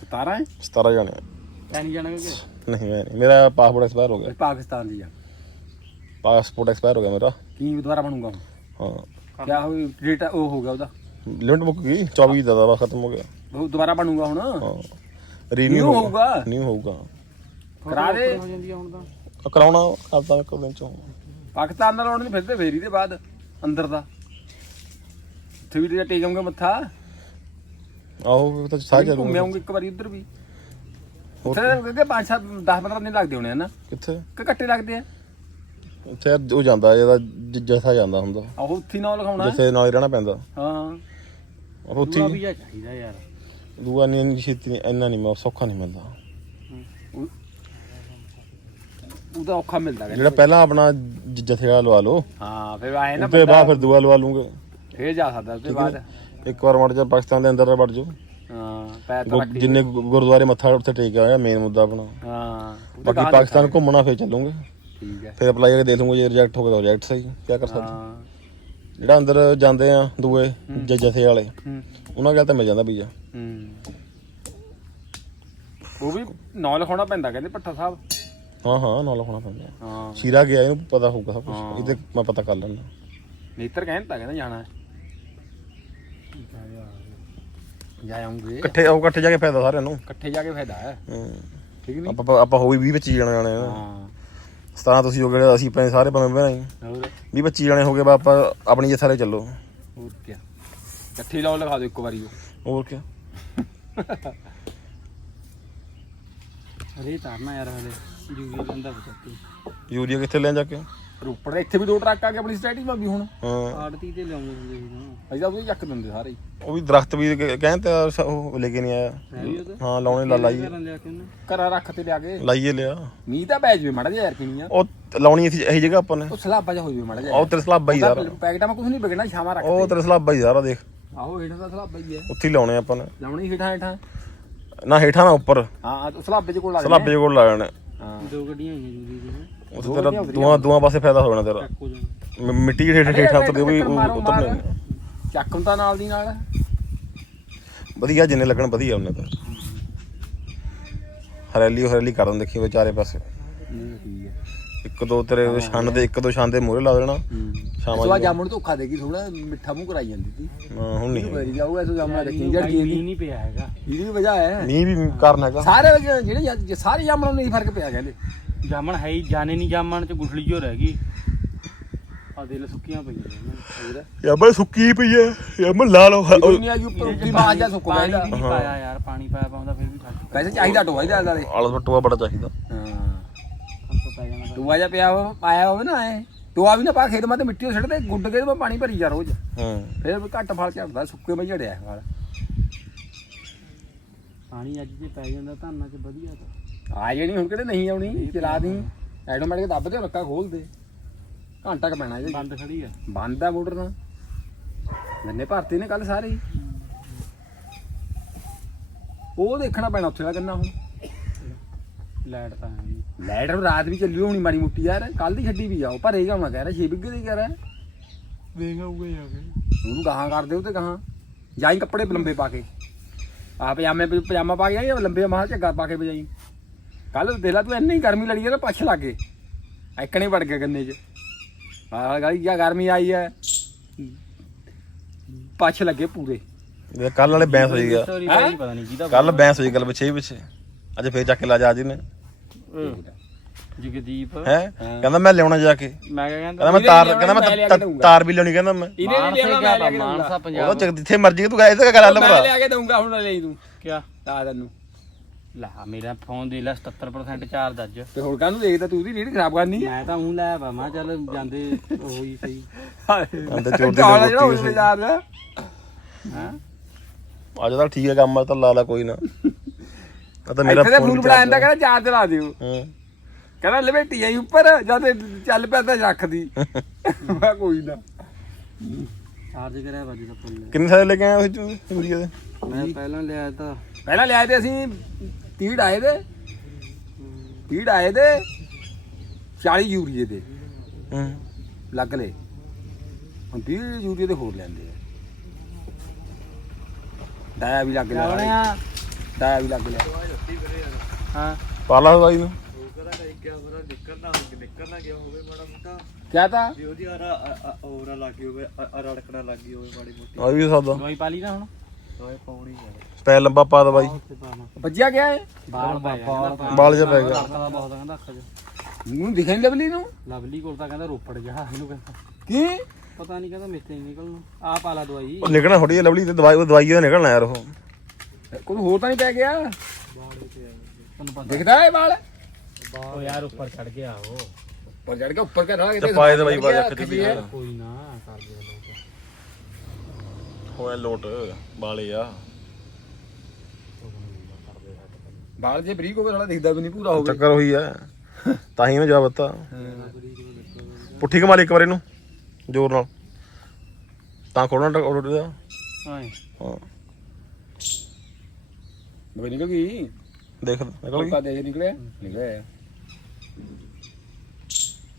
17 ਹੈ? 17 ਜਾਣੇ ਆ। ਨਹੀਂ ਜਾਣਾ ਕਿ ਨਹੀਂ ਮੈਂ ਮੇਰਾ ਪਾਸਪੋਰਟ ਐਕਸਪਾਇਰ ਹੋ ਗਿਆ। ਪਾਕਿਸਤਾਨ ਦੀ ਆ। ਪਾਸਪੋਰਟ ਐਕਸਪਾਇਰ ਹੋ ਗਿਆ ਮੇਰਾ। ਕੀ ਦੁਬਾਰਾ ਬਣੂਗਾ? ਹਾਂ। ਕਿਆ ਹੋਈ ਡੇਟਾ ਉਹ ਹੋ ਗਿਆ ਉਹਦਾ। ਲਿਮਟ ਮੁੱਕ ਗਈ? 24 ਦਾ ਵਾ ਖਤਮ ਹੋ ਗਿਆ। ਉਹ ਦੁਬਾਰਾ ਬਣੂਗਾ ਹੁਣ? ਹਾਂ। ਰੀਨਿਊ ਹੋਊਗਾ। ਨਹੀਂ ਹੋਊਗਾ। ਕਰਾ ਦੇ। ਹੋ ਜਾਂਦੀ ਆ ਹੁਣ ਤਾਂ। ਆ ਕਰਾਉਣਾ ਕਰਦਾ ਇੱਕ ਦਿਨ ਚ ਪਾਕਿਸਤਾਨ ਨਾਲ ਆਉਣ ਨਹੀਂ ਫਿਰਦੇ ਫੇਰੀ ਦੇ ਬਾਅਦ ਅੰਦਰ ਦਾ। ਉੱਥੇ ਵੀ ਤੇ ਟੇਕਮਗੇ ਮੱਥਾ। ਆਹੋ ਤਾਂ ਸਾਹ ਘੁੰਮ ਚੱਲੂਗਾ ਆਉਂਗੇ ਇੱਕ ਵਾਰੀ ਉੱਧਰ ਵੀ। ਉੱਥੇ ਕਹਿੰਦੇ 5 7 10 15 ਦਿਨ ਲੱਗਦੇ ਹੋਣੇ ਆ ਨਾ। ਕਿੱਥੇ? ਕਿ ਘੱਟੇ ਲੱਗਦੇ ਆ। ਉੱਥੇ ਉਹ ਜਾਂਦਾ ਇਹਦਾ ਜ- ਜਥਾ ਜਾਂਦਾ ਹੁੰਦਾ। ਆਹੋ ਉੱਥੇ ਹੀ ਨਾ ਲਿਖਾਉਣਾ। ਜਿੱਥੇ ਨਾਲ ਹੀ ਰਹਿਣਾ ਪੈਂਦਾ। ਹਾਂ। ਉਹ ਉੱਥੇ ਵੀ ਚਾਹੀਦਾ ਯਾਰ। ਦੂਆ ਨਹੀਂ ਛੇਤੀ ਇੰਨਾ ਨਹੀਂ ਮੈਂ ਸੌਖਾ ਨਹੀਂ ਮਿਲਦਾ। ਉਹਦਾ ਔਖਾ ਮਿਲਦਾ ਗਾ। ਜਿਹੜਾ ਪਹਿਲਾਂ ਆਪਣਾ ਜ- ਲਵਾ ਲਓ। ਹਾਂ ਫਿਰ ਆਏ ਨਾ ਉਹਦੇ ਬਾਅਦ ਫਿਰ ਦੂਆ ਲਵਾ ਲੂੰਗੇ। ਫੇਰ ਜਾ ਸਕਦਾ ਉਹਦੇ ਬਾਅਦ। ਇੱਕ ਵਾਰ ਮੜ ਜਾ ਪਾਕਿਸਤਾਨ ਦੇ ਅੰਦਰ ਵੜ ਜਾਓ। ਹਾਂ ਪੈਰ ਤਾਂ ਰੱਖ ਜਿੰਨੇ ਗੁ- ਗੁਰਦੁਆਰੇ ਮੱਥਾ ਉੱਥੇ ਟੇਕਿਆ ਹੋਇਆ ਮੇਨ ਮੁੱਦਾ ਆਪਣਾ। ਹਾਂ ਬਾਕੀ ਪਾਕਿਸਤਾਨ ਘੁੰਮਣਾ ਫੇਰ ਚੱਲੂਗੇ। ਠੀਕ ਹੈ। ਫਿਰ ਅਪਲਾਈ ਕਰਕੇ ਦੇਖ ਲੂੰਗੇ ਜੇ ਰਿਜੈਕਟ ਹੋ ਗਿਆ ਤਾਂ ਰਿਜੈਕਟ ਸਹੀ ਕੀ ਕਰ ਸਕਦੇ। ਹਾਂ। ਜਿਹੜਾ ਅੰਦਰ ਜਾਂਦੇ ਆ ਦੂਏ ਜ- ਜਥੇ ਵਾਲੇ ਹੂੰ। ਉਹਨਾਂ ਗੱਲ ਤਾਂ ਮਿਲ ਜਾਂਦਾ ਵੀਜ਼ਾ। ਹੂੰ। ਉਹ ਵੀ ਨਾਂ ਲਿਖਾਉਣਾ ਪੈਂਦਾ ਕਹਿੰਦੇ ਭੱਠਾ ਸਾਹਿਬ। ਹਾਂ ਹਾਂ ਨਾਲ ਹੋਣਾ ਪੈਂਦਾ। ਹਾਂ। ਸ਼ੀਰਾ ਗਿਆ ਇਹਨੂੰ ਪਤਾ ਹੋਊਗਾ ਸਭ ਹਾਂ। ਕੁਝ ਇਹਦੇ ਮੈਂ ਪਤਾ ਕਰ ਲੈਣਾ ਨੇਤਰ ਕਹਿੰਦਾ ਕਹਿੰਦਾ ਜਾਣਾ। ਹੈ ਜਾ ਆਉਂਗੇ। ਇਕੱਠੇ ਆਓ ਇਕੱਠੇ ਜਾ ਕੇ ਫਾਇਦਾ ਸਾਰਿਆਂ ਨੂੰ। ਇਕੱਠੇ ਜਾ ਕੇ ਫਾਇਦਾ ਹੈ। ਹੂੰ। ਠੀਕ ਨਹੀਂ ਆਪਾਂ ਆਪਾਂ ਹੋਈ 20 25 ਜਣੇ ਜਾਣੇ ਹਾਂ। 17 ਤੁਸੀਂ ਹੋ ਗਏ ਅਸੀਂ ਪੈ ਸਾਰੇ ਬੰਦੇ ਬਣਾਈ ਹੋਰ? 20 25 ਜਣੇ ਹੋ ਗਏ ਬਾ ਆਪਾਂ ਆਪਣੀ ਜੇ ਸਾਰੇ ਚੱਲੋ। ਹੋਰ ਕੀ ਇਕੱਠੇ ਲਾਓ ਲਿਖਾ ਦਿਓ ਇੱਕ ਵਾਰੀ ਹੋਰ ਕੀ ਅਰੇ ਤਾਰਨਾ ਯਾਰ ਹਲੇ। ਜੂਗੀ ਲੰਦਾ ਬਚਾਤੀ ਯੂਰੀਆ ਕਿੱਥੇ ਲੈਣ ਜਾ ਕੇ? ਰੋਪੜ ਦੇ ਇੱਥੇ ਵੀ ਦੋ ਟਰੱਕ ਆ ਕੇ ਆਪਣੀ ਸਟੇਟੀ ਮਾ ਵੀ ਹੁਣ। ਹਾਂ। ਆੜਤੀ ਤੇ ਲਿਆਉਂਦੇ ਹੁੰਦੇ ਸੀ ਨਾ। ਅਸੀਂ ਤਾਂ ਉਹ ਚੱਕ ਦਿੰਦੇ ਸਾਰੇ ਹੀ। ਉਹ ਵੀ ਦਰਖਤ ਵੀ ਕਹਿੰਦੇ ਉਹ ਲੈ ਕੇ ਨਹੀਂ ਆਇਆ। ਹੈ ਵੀ ਲਾਉਣੇ ਲਾ ਲਾਈਏ। ਘਰਾਂ ਲਿਆ ਕੇ ਉਹਨੇ। ਘਰਾਂ ਰੱਖ ਤੇ ਲਿਆ ਕੇ। ਲਾਈਏ ਲਿਆ। ਮੀਂਹ ਤਾਂ ਪੈ ਜਵੇ ਮੜਾ ਜਿਹਾ ਯਾਰ ਕਿਣੀਆਂ ਉਹ ਲਾਉਣੀ ਸੀ ਇਹੀ ਜਗ੍ਹਾ ਆਪਾਂ ਨੇ। ਉਹ ਸਲਾਬਾ ਜਿਹਾ ਹੋ ਜਵੇ ਮੜਾ ਜਿਹਾ। ਉਹ ਤੇਰੇ ਸਲਾਬਾ ਹੀ ਸਾਰਾ। ਪੈਕਟਾਂ ਮਾ ਕੁਝ ਨਹੀਂ ਵਿਗਣਾ ਛਾਵਾਂ ਰੱਖ ਉਹ ਤੇਰੇ ਸਲਾਬਾ ਹੀ ਸਾਰਾ ਦੇਖ। ਆਹੋ ਹੇਠਾਂ ਦਾ ਸਲਾਬਾ ਹੀ ਹੈ ਉੱਥੇ ਹੀ ਲਾਉਣੇ ਆਪਾਂ ਨੇ। ਲਾਉਣੀ ਹੇਠਾਂ ਹੇਠਾਂ। ਨਾ ਹੇਠਾਂ ਨਾ ਉੱਪਰ। ਹਾਂ ਸਲਾਬੇ ਚ ਕੋਲ ਲੱਗ ਸਲਾਬੇ ਕੋਲ ਲਾ ਜਾਣੇ ਹਾਂ। ਦੋ ਗੱਡੀਆਂ ਆਈਆਂ ਜੂਗੀ ਦੀਆਂ। ਉੱਥੇ ਤੇਰਾ ਦੋਹਾਂ ਦੋਹਾਂ ਪਾਸੇ ਫਾਇਦਾ ਹੋ ਜਾਣਾ ਤੇਰਾ। ਚੱਕ ਹੋ ਜਾਣਾ। ਮ- ਮਿੱਟੀ ਜਿਹੜੀ ਹੇਠਾਂ ਹੇਠਾਂ ਉੱਤਰਦੀ ਉਹ ਵੀ ਉਹ। ਉਤਰਨੇ ਚੱਕਮ ਤਾਂ ਨਾਲ ਦੀ ਨਾਲ। ਵਧੀਆ ਜਿੰਨੇ ਲੱਗਣ ਵਧੀਆ ਉਹਨੇ ਤਾਂ। ਹਰੈਲੀ ਹਰੈਲੀ ਕਰਨ ਦੇਖੀ ਵਿਚਾਰੇ ਪਾਸੇ। ਠੀਕ ਹੈ ਇੱਕ ਦੋ ਤੇਰੇ ਛੰਨ ਦੇ ਇੱਕ ਦੋ ਛੰਨ ਦੇ ਮੂਹਰੇ ਲਾ ਦੇਣਾ। ਸ਼ਾਮਾਂ ਸਵਾ ਨੂੰ ਜਾਮਣ ਧੋਖਾ ਦੇਗੀ ਥੋੜਾ ਮਿੱਠਾ ਮੂੰਹ ਕਰਾਈ ਜਾਂਦੀ ਸੀ। ਹਾਂ, ਹੁਣ ਨਹੀਂ। ਮੇਰੀ ਜਾਊਗਾ ਐਸੋ ਜਾਮਣ ਦੇਖੀ ਜੜ ਮੀਂਹ ਨਹੀਂ ਪਿਆ ਹੈਗਾ। ਇਹਦੀ ਵੀ ਵਜ੍ਹਾ ਹੈ। ਮੀਂਹ ਵੀ ਕਾਰਨ ਹੈਗਾ। ਸਾਰੇ ਜਿਹੜੇ ਜਾਂ- ਸਾਰੇ ਜਾਮਣਾਂ ਨੂੰ ਨਹੀਂ ਫ਼ਰਕ ਪਿਆ ਕਹਿੰਦੇ। ਜਾਮਣ ਹੈ ਹੀ ਜਾਣੇ ਨਹੀਂ ਜਾਮਣ ਚ ਗੁਠਲੀ ਜੋ ਰਹਿ ਗਈ। ਆ ਦਿਲ ਸੁੱਕੀਆਂ ਪਈਆਂ ਨੇ। ਯਾ ਮੈਂ ਸੁੱਕੀ ਪਈ ਐ ਯਾ ਮੈਂ ਲਾ ਲਓ। ਨਹੀਂ ਆਜੂ ਉੱਪਰ ਉੱਪਰ ਬਾਜ ਜਾ ਸੁੱਕ ਪਾਣੀ ਵੀ ਨਹੀਂ ਪਾਇਆ ਯਾਰ ਪਾਣੀ ਪਾਇਆ ਪਾਉਂਦਾ ਫਿਰ ਵੀ ਫ਼ਰਕ ਵੈਸੇ ਚਾਹੀਦਾ ਟੋਆ ਇਹਦੇ ਨਾਲੇ ਆਲਸ ਬਟੂਆ ਬੜਾ ਚਾਹੀਦਾ। ਹਾਂ। ਪੈ ਜਾਣਾ ਟੋਆ ਜਾ ਪਿਆ ਹੋ ਆਇਆ ਹੋਵੇ ਨਾ ਐ। ਟੋਆ ਵੀ ਨਾ ਪਾ ਖੇਤ ਮਾ ਤੇ ਮਿੱਟੀ ਛੱਡ ਦੇ ਗੁੱਡ ਕੇ ਤੇ ਪਾਣੀ ਭਰੀ ਜਾ ਰੋਜ਼। ਹਾਂ। ਫੇਰ ਵੀ ਘੱਟ ਫਲ ਝੜਦਾ ਸੁੱਕੇ ਮੈਂ ਝੜਿਆ ਫਲ ਪਾਣੀ ਅੱਜ ਜੇ ਪੈ ਜਾਂਦਾ ਧਾਨਾਂ ਚ ਵਧੀਆ ਤਾਂ। ਆ ਜਿਹੜੀ ਹੁਣ ਕਿਹੜੇ ਨਹੀਂ ਆਉਣੀ ਚਲਾ ਦੀ। ਆਟੋਮੈਟਿਕ ਦੱਬ ਦੇ ਰੱਕਾ ਖੋਲ ਦੇ। ਘੰਟਾ ਕ ਪੈਣਾ ਜੀ। ਬੰਦ ਖੜੀ ਆ। ਬੰਦ ਆ ਮੋਟਰ ਤਾਂ। ਗੰਨੇ ਭਰਤੇ ਨੇ ਕੱਲ ਸਾਰੇ ਹੀ। ਉਹ ਦੇਖਣਾ ਪੈਣਾ ਉੱਥੇ ਦਾ ਗੰਨਾ ਹੁਣ। ਲਾਈਟ ਤਾਂ ਹੈ ਨਹੀਂ। ਰਾਤ ਵੀ ਚੱਲੀ ਹੋਣੀ ਮਾੜੀ ਮੁੱਟੀ ਯਾਰ ਕੱਲ ਦੀ ਛੱਡੀ ਵੀ ਆ ਉਹ ਭਰੇਗਾ ਮੈਂ ਕਹਿ ਰਿਹਾ 6 ਬਿੱਗੇ ਦੀ ਕਹਿ ਰਿਹਾ ਵੇਖ ਆਊਗਾ ਜਾ ਕੇ। ਉਹਨੂੰ ਗਾਹਾਂ ਕਰ ਦਿਓ ਤੇ ਗਾਹਾਂ। ਜਾਈ ਕੱਪੜੇ ਲੰਬੇ ਪਾ ਕੇ। ਆ ਪਜਾਮੇ ਪਜਾਮਾ ਪਾ ਕੇ ਆਈ ਜਾਂ ਲੰਬੇ ਮਹਾਂ ਝੱਗਾ ਪਾ ਕੇ ਵਜਾਈ ਕੱਲ ਦੇਖ ਲਾ ਤੂੰ ਇੰਨੀ ਗਰਮੀ ਲੜੀ ਹੈ ਤਾਂ ਪੱਛ ਲੱਗੇ ਐਕਣੇ ਵੜ ਗਿਆ ਗੰਨੇ 'ਚ। ਆ ਗਾਈ ਕੀ ਗਰਮੀ ਆਈ ਹੈ ਪੱਛ ਲੱਗੇ ਪੂਰੇ। ਕੱਲ ਵਾਲੇ ਬੈਂਸ ਹੋਈ ਗਿਆ? ਪਤਾ ਨਹੀਂ ਕੱਲ ਬੈਂਸ ਹੋਈ ਗੱਲ ਪਿੱਛੇ ਹੀ ਪਿੱਛੇ। ਅੱਜ ਫੇਰ ਚੱਕ ਕੇ ਲਾ ਜਾ ਜੀ ਨੇ। ਜਗਦੀਪ। ਹੈ? ਕਹਿੰਦਾ ਮੈਂ ਲਿਆਉਣਾ ਜਾ ਕੇ। ਮੈਂ ਕਿਹਾ ਕਹਿੰਦਾ ਮੈਂ ਤਾਰ ਕਹਿੰਦਾ ਮੈਂ ਤਾਂ- ਤਾਰ ਵੀ ਲਿਆਉਣੀ ਕਹਿੰਦਾ ਮੈਂ। ਇਹਨੇ ਨਹੀਂ ਲਿਆਉਣਾ ਮੈਂ ਲਿਆ ਕੇ ਦਊਂਗਾ। ਮਾਨਸਾ ਉਹ ਪੰਜਾਬ ਤਾਂ ਜਿੱਥੇ ਮਰਜ਼ੀ ਤੂੰ ਗਏ ਤੇ ਗੱਲ ਮੈਂ ਭਰਾ ਲਿਆ ਕੇ ਦਊਂਗਾ ਹੁਣ ਲੈ ਤੂੰ। ਕਿਆ? ਆ ਤੈਨੂੰ। ਲੈ ਮੇਰਾ ਫੋਨ ਦੇ ਲੈ 77% ਚਾਰਜ ਅੱਜ। ਤੇ ਹੁਣ ਕਾਹਨੂੰ ਦੇਖਦਾ ਤੂੰ ਉਹਦੀ ਰੀਡ ਖਰਾਬ ਕਰਨੀ ਮੈਂ ਤਾਂ ਹੂੰ ਲੈ ਪਾ ਮੈਂ ਚੱਲ ਜਾਂਦੇ ਉਹੀ ਸਹੀ। ਅੰਦਰ ਚੋਰ ਦੀ ਜਿਹੜਾ ਉਹ ਹਾਂ? ਅੱਜ ਤਾਂ ਠੀਕ ਹੈ ਕੰਮ ਤਾਂ ਲਾ ਲਾ ਕੋਈ ਨਾ। ਆ ਤਾਂ ਮੇਰਾ ਇੱਥੇ ਫੋਨ ਫੋਨ charge ਜਾਂਦਾ ਕਹਿੰਦਾ ਚਾਰਜ ਲਾ ਦਿਓ। ਹੂੰ। ਕਹਿੰਦਾ ਲਵੇਟੀ ਆਈ ਉੱਪਰ ਜਦ ਇਹ ਚੱਲ ਪਿਆ ਤਾਂ ਰੱਖਦੀ। <laughs> ਮੈਂ ਕੋਈ ਨਾ। ਚਾਰਜ ਕਰਿਆ ਬਾਜੀ ਦਾ ਫੋਨ ਕਿੰਨੇ ਸਾਰੇ ਲੈ ਕੇ ਆਇਆ ਉਹ ਇੰਡੀਆ ਦੇ? ਮੈਂ ਪਹਿਲਾਂ ਲਿਆ ਤਾਂ। ਪਹਿਲਾਂ ਲਿਆਏ ਤੇ ਅਸੀਂ ਤੀੜ ਆਏ ਦੇ। ਤੀੜ ਆਏ ਦੇ 40 ਯੂਰੀਏ ਦੇ। ਹੂੰ। ਲੱਗ ਲਏ। ਹੁਣ 30 ਯੂਰੀਏ ਦੇ ਹੋਰ ਲੈਂਦੇ ਆ। ਡਾਇਆ ਵੀ ਲੱਗ ਲਿਆ ਆ। ਡਾਇਆ ਵੀ ਲੱਗ ਲਿਆ। ਹਾਂ। ਪਾ ਲਾ ਦਵਾਈ ਨੂੰ। ਕਿਆ ਤਾਂ? ਆ ਵੀ ਸਕਦਾ ਦਵਾਈ ਪਾ ਲਈ ਨਾ ਹੁਣ। ਪੈ ਲੰਬਾ ਪਾ ਦਵਾਈ ਉੱਥੇ ਪਾਣਾ ਵੱਜਿਆ ਗਿਆ ਹੈ ਬਾਲ ਪੈ ਗਿਆ। ਬਾਲ ਜਿਹਾ ਪੈ ਗਿਆ। ਦਾ ਬਹੁਤ ਕਹਿੰਦਾ ਅੱਖਾਂ 'ਚ। ਨੂੰ ਦਿਖੇ ਨੀ ਲਵਲੀ ਨੂੰ? ਲਵਲੀ ਕੋਲ ਤਾਂ ਕਹਿੰਦਾ ਰੋਪੜ ਜਾ ਇਹਨੂੰ ਕਹਿੰਦਾ। ਕੀ? ਪਤਾ ਨਹੀਂ ਕਹਿੰਦਾ ਮੇਥੇ ਨਹੀਂ ਨਿਕਲਣਾ। ਆ ਪਾ ਲਾ ਦਵਾਈ। ਉਹ ਨਿਕਲਣਾ ਥੋੜੀ ਜਿਹੀ ਲਵਲੀ ਤੇ ਦਵਾਈ ਉਹ ਦਵਾਈ ਦਾ ਨਿਕਲਣਾ ਯਾਰ ਉਹ। ਕੋਈ ਹੋਰ ਤਾਂ ਨਹੀਂ ਪੈ ਗਿਆ? ਦਿਖਦਾ ਹੈ ਵਾਲ? ਉਹ ਯਾਰ ਉੱਪਰ ਚੜ ਗਿਆ ਉਹ। ਉੱਪਰ ਚੜ ਕੇ ਉੱਪਰ ਕਰ ਰਹਾ ਤੇ ਪਾਏ ਦਵਾਈ ਪਾ ਰੱਖ ਦੀ ਕੋਈ ਨਾ ਕਰ ਦੇ ਲੋਕ। ਹੋਇਆ ਲੋਟ ਬਾਲੇ ਆ। ਵਾਲ ਜੇ ਬਰੀਕ ਹੋਵੇ ਥੋੜਾ ਦਿਖਦਾ ਵੀ ਨਹੀਂ ਪੂਰਾ ਹੋਵੇ। ਚੱਕਰ ਹੋਈ ਆ। ਤਾਂ ਹੀ ਨਾ ਜਵਾਬ ਦਿੱਤਾ ਪੁੱਠੀ ਕਮਾਲ ਇੱਕ ਵਾਰ ਇਹਨੂੰ ਜ਼ੋਰ ਨਾਲ। ਤਾਂ ਖੋਲਣਾ ਦਾ ਹਾਂ। ਹਾਂ। ਬਈ ਨਿਕਲ ਗਈ? ਦੇਖ ਨਿਕਲ ਗਈ। ਕਾ ਦੇਖ ਨਿਕਲਿਆ? ਨਿਕਲਿਆ।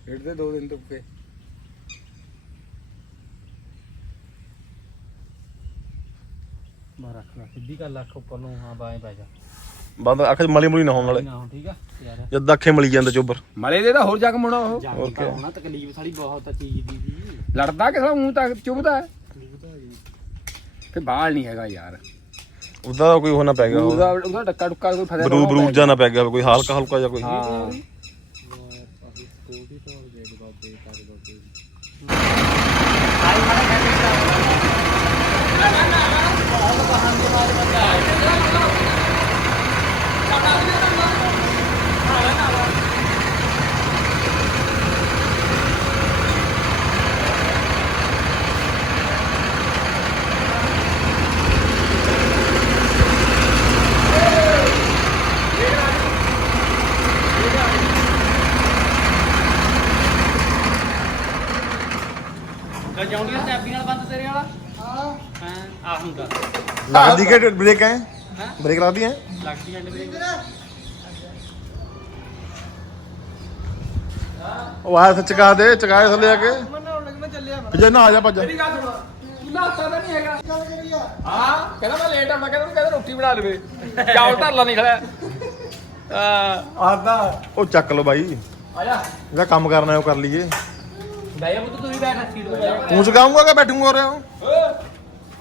ਡੇਢ ਦੇ ਦੋ ਦਿਨ ਤੋਂ ਕੇ ਮੈਂ ਰੱਖ ਲਾ ਸਿੱਧੀ ਕਰ ਲੱਖ ਉੱਪਰ ਨੂੰ ਹਾਂ ਬਾਏ ਪੈ ਜਾ। ਬੰਦ ਅੱਖ ਮਲੀ ਮੁਲੀ ਨਾ ਹੋਣ ਵਾਲੇ ਨਾ ਹੁਣ ਠੀਕ ਆ? ਯਾਰ। ਜਦ ਅੱਖੇ ਮਲੀ ਜਾਂਦੇ ਚੋਬਰ। ਮਲੇ ਦੇ ਤਾਂ ਹੋਰ ਜ਼ਖਮ ਹੋਣਾ ਉਹ। ਜਾਨ ਤਾਂ ਹੋਣਾ ਤਕਲੀਫ ਸਾਡੀ ਬਹੁਤ ਆ ਚੀਜ਼ ਦੀ ਜੀ ਲੜਦਾ ਕਿਸਾ ਮੂੰਹ ਤੱਕ ਚੁਭਦਾ? ਹੈ ਤੇ ਬਾਲ ਨਹੀਂ ਹੈਗਾ ਯਾਰ। ਉਹਦਾ ਕੋਈ ਹੋਣਾ ਪੈ ਗਿਆ ਉਹ। ਉਹਦਾ ਉਹਦਾ ਡੱਕਾ ਡੁੱਕਾ ਕੋਈ ਫਸਿਆ ਬਰੂ ਬਰੂ ਜਾਂ ਨਾ ਪੈ ਗਿਆ ਕੋਈ ਹਲਕਾ ਹਲਕਾ ਜਾਂ ਕੋਈ। ਹਾਂ ਤਾਂ ਜਾਉਂਦੀ ਚਾਬੀ ਨਾਲ ਬੰਦ ਤੇਰੇ ਵਾਲਾ ਹਾਂ ਹਾਂ ਆ ਹੁੰਦਾ। ਲੱਗਦੀ ਕਿ ਬ੍ਰੇਕ ਹੈ? ਬ੍ਰੇਕ ਲੱਗਦੀ ਹੈ? ਲੱਗਦੀ ਐਂਡ ਬ੍ਰੇਕ ਉਹ ਆ ਚਕਾ ਦੇ ਚਕਾਏ ਥੱਲੇ ਆ ਕੇ। ਜੇ ਨਾ ਆ ਜਾ ਭੱਜ ਮੇਰੀ ਗੱਲ ਸੁਣ ਤੂੰ ਨਹੀਂ ਹੈਗਾ। ਹਾਂ ਕਹਿੰਦਾ ਮੈਂ ਲੇਟ ਆਉਣਾ ਕਹਿੰਦਾ ਤੂੰ ਕਹਿੰਦਾ ਰੋਟੀ ਬਣਾ ਲਵੇ। ਚਾਵਲ ਧਰ ਲਾ ਨਿਕਲਿਆ ਹਾਂ ਆਦਾ ਉਹ ਚੱਕ ਲਓ ਬਾਈ। ਆ ਜਾ। ਜਿਹੜਾ ਕੰਮ ਕਰਨਾ ਉਹ ਕਰ ਲਈਏ। ਬੈ ਜਾ ਪੁੱਤ ਤੂੰ ਵੀ ਬੈਠ ਸੀਟ ਤੇ ਤੂੰ ਚਕਾਉਂਗਾ ਕਿ ਬੈਠੂਗਾ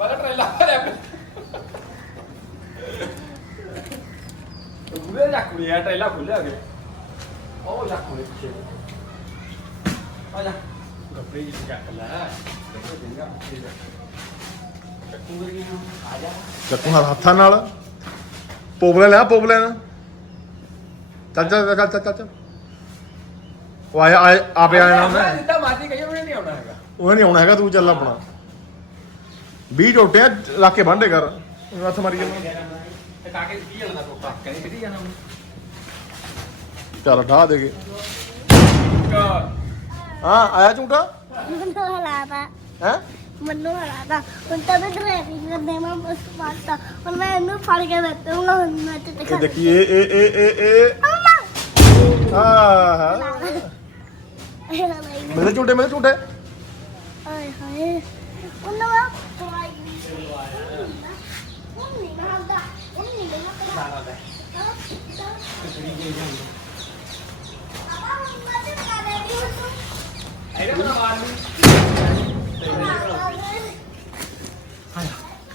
ਪਹਿਲਾਂ ਟ੍ਰੇਲਾ ਲੈ ਉਹਦੇ ਰੱਖੂੜੀ ਆ ਟ੍ਰੇਲਾ ਖੁੱਲਿਆ ਗਿਆ ਉਹ ਰੱਖੂੜੀ ਪਿੱਛੇ ਆ ਜਾ ਗੱਪੇ ਜੀ ਚੱਕ ਲੈ ਚੱਕੂ ਹੱਥ- ਹੱਥਾਂ ਨਾਲ ਪੋਬਲੇ ਲੈ ਪੋਬਲੇ ਨਾਲ ਚੱਲ ਚੱਲ ਚੱਲ ਚੱਲ ਚੱਲ ਉਹ ਆਇਆ ਆਇਆ- ਆਪੇ ਆ ਜਾਣਾ ਉਹਨੇ ਜਿੱਦਾਂ ਮਾਰਦੀ ਕਹੀ ਉਹਨੇ ਨਹੀਂ ਆਉਣਾ ਹੈਗਾ ਉਹਨੇ ਨਹੀਂ ਆਉਣਾ ਹੈਗਾ ਤੂੰ ਚੱਲ ਆਪਣਾ 20 ਟੋਟੇ ਰੱਖ ਕੇ ਬੰਦੇ ਕਰ। ਹੱਥ ਮਾਰੀ ਜਾਂਦਾ। ਤੇ ਕਾਕੇ ਕੀ ਜਾਂਦਾ ਕੋਪਾ ਕਹਿੰਦੇ ਕਿੱਥੇ ਜਾਣਾ ਚੱਲ ਢਾ ਦੇ ਕੇ। ਹਾਂ ਆਇਆ ਝੂਟਾ ਮੈਨੂੰ ਹਲਾਤਾ। ਹੈ? ਮੈਨੂੰ ਹਲਾਤਾ। ਹੁਣ ਤਾਂ ਮੈਂ ਡਰਾਈਵਿੰਗ ਕਰਦੇ ਮੈਂ ਬਸ ਪਾਤਾ ਹੁਣ ਮੈਂ ਇਹਨੂੰ ਫੜ ਕੇ ਬੈਠੂੰਗਾ ਹੁਣ ਮੈਂ ਤੇ ਇਹ ਦਿਖਾ ਦੇਖੀ ਇਹ ਇਹ ਇਹ ਇਹ ਇਹ। ਅੰਮਾ ਹਾਂ ਹਾਂ ਇਹ ਨਹੀਂ ਮੇਰੇ ਝੂਟੇ ਮੇਰੇ ਝੂਟੇ। ਆਏ ਹਾਏ। ਉਹਨਾਂ ਦਾ ਟਰਾਈ ਉਹ ਨਹੀਂ ਮਾਰਦਾ ਉਹ ਨਹੀਂ ਮਾਰਦਾ ਇਹਦੇ ਕੋਲ ਮਾਰ ਲਈ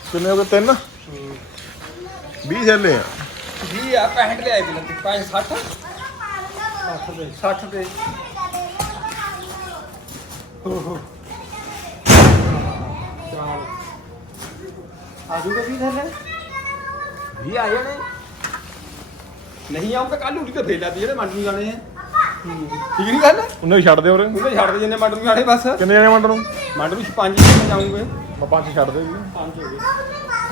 ਕਿੰਨੇ ਹੋ ਗਏ ਤਿੰਨ 20 ਥੈਲੇ ਆ 20 ਆ 65 ਲਿਆਏ ਬਿਲ ਤੇ 60 60 ਦੇ ਆਜੂਗਾ ਵੀ ਥੱਲੇ 20 ਆ ਜਾਣੇ ਨਹੀਂ ਆਉਂਗਾ ਕੱਲ ਉਡੀ ਤੇ ਫੇਰ ਲਾਦੀ ਜਿਹੜੇ ਮੰਡ ਨੂੰ ਜਾਣੇ ਆ। ਠੀਕ ਨਹੀਂ ਗੱਲ? ਉਹਨੇ ਵੀ ਛੱਡ ਦੇ ਉਰੇ। ਉਹਨੇ ਛੱਡ ਦੇ ਜਿੰਨੇ ਮੰਡ ਨੂੰ ਜਾਣੇ ਬਸ। ਕਿੰਨੇ ਜਣੇ ਮੰਡ ਨੂੰ? ਮੰਡ ਨੂੰ ਪੰਜ ਜਣੇ ਜਾਉਂਗੇ ਮੈਂ ਪੰਜ ਛੱਡ ਦੇ ਜੀ। ਪੰਜ ਹੋ ਗਏ।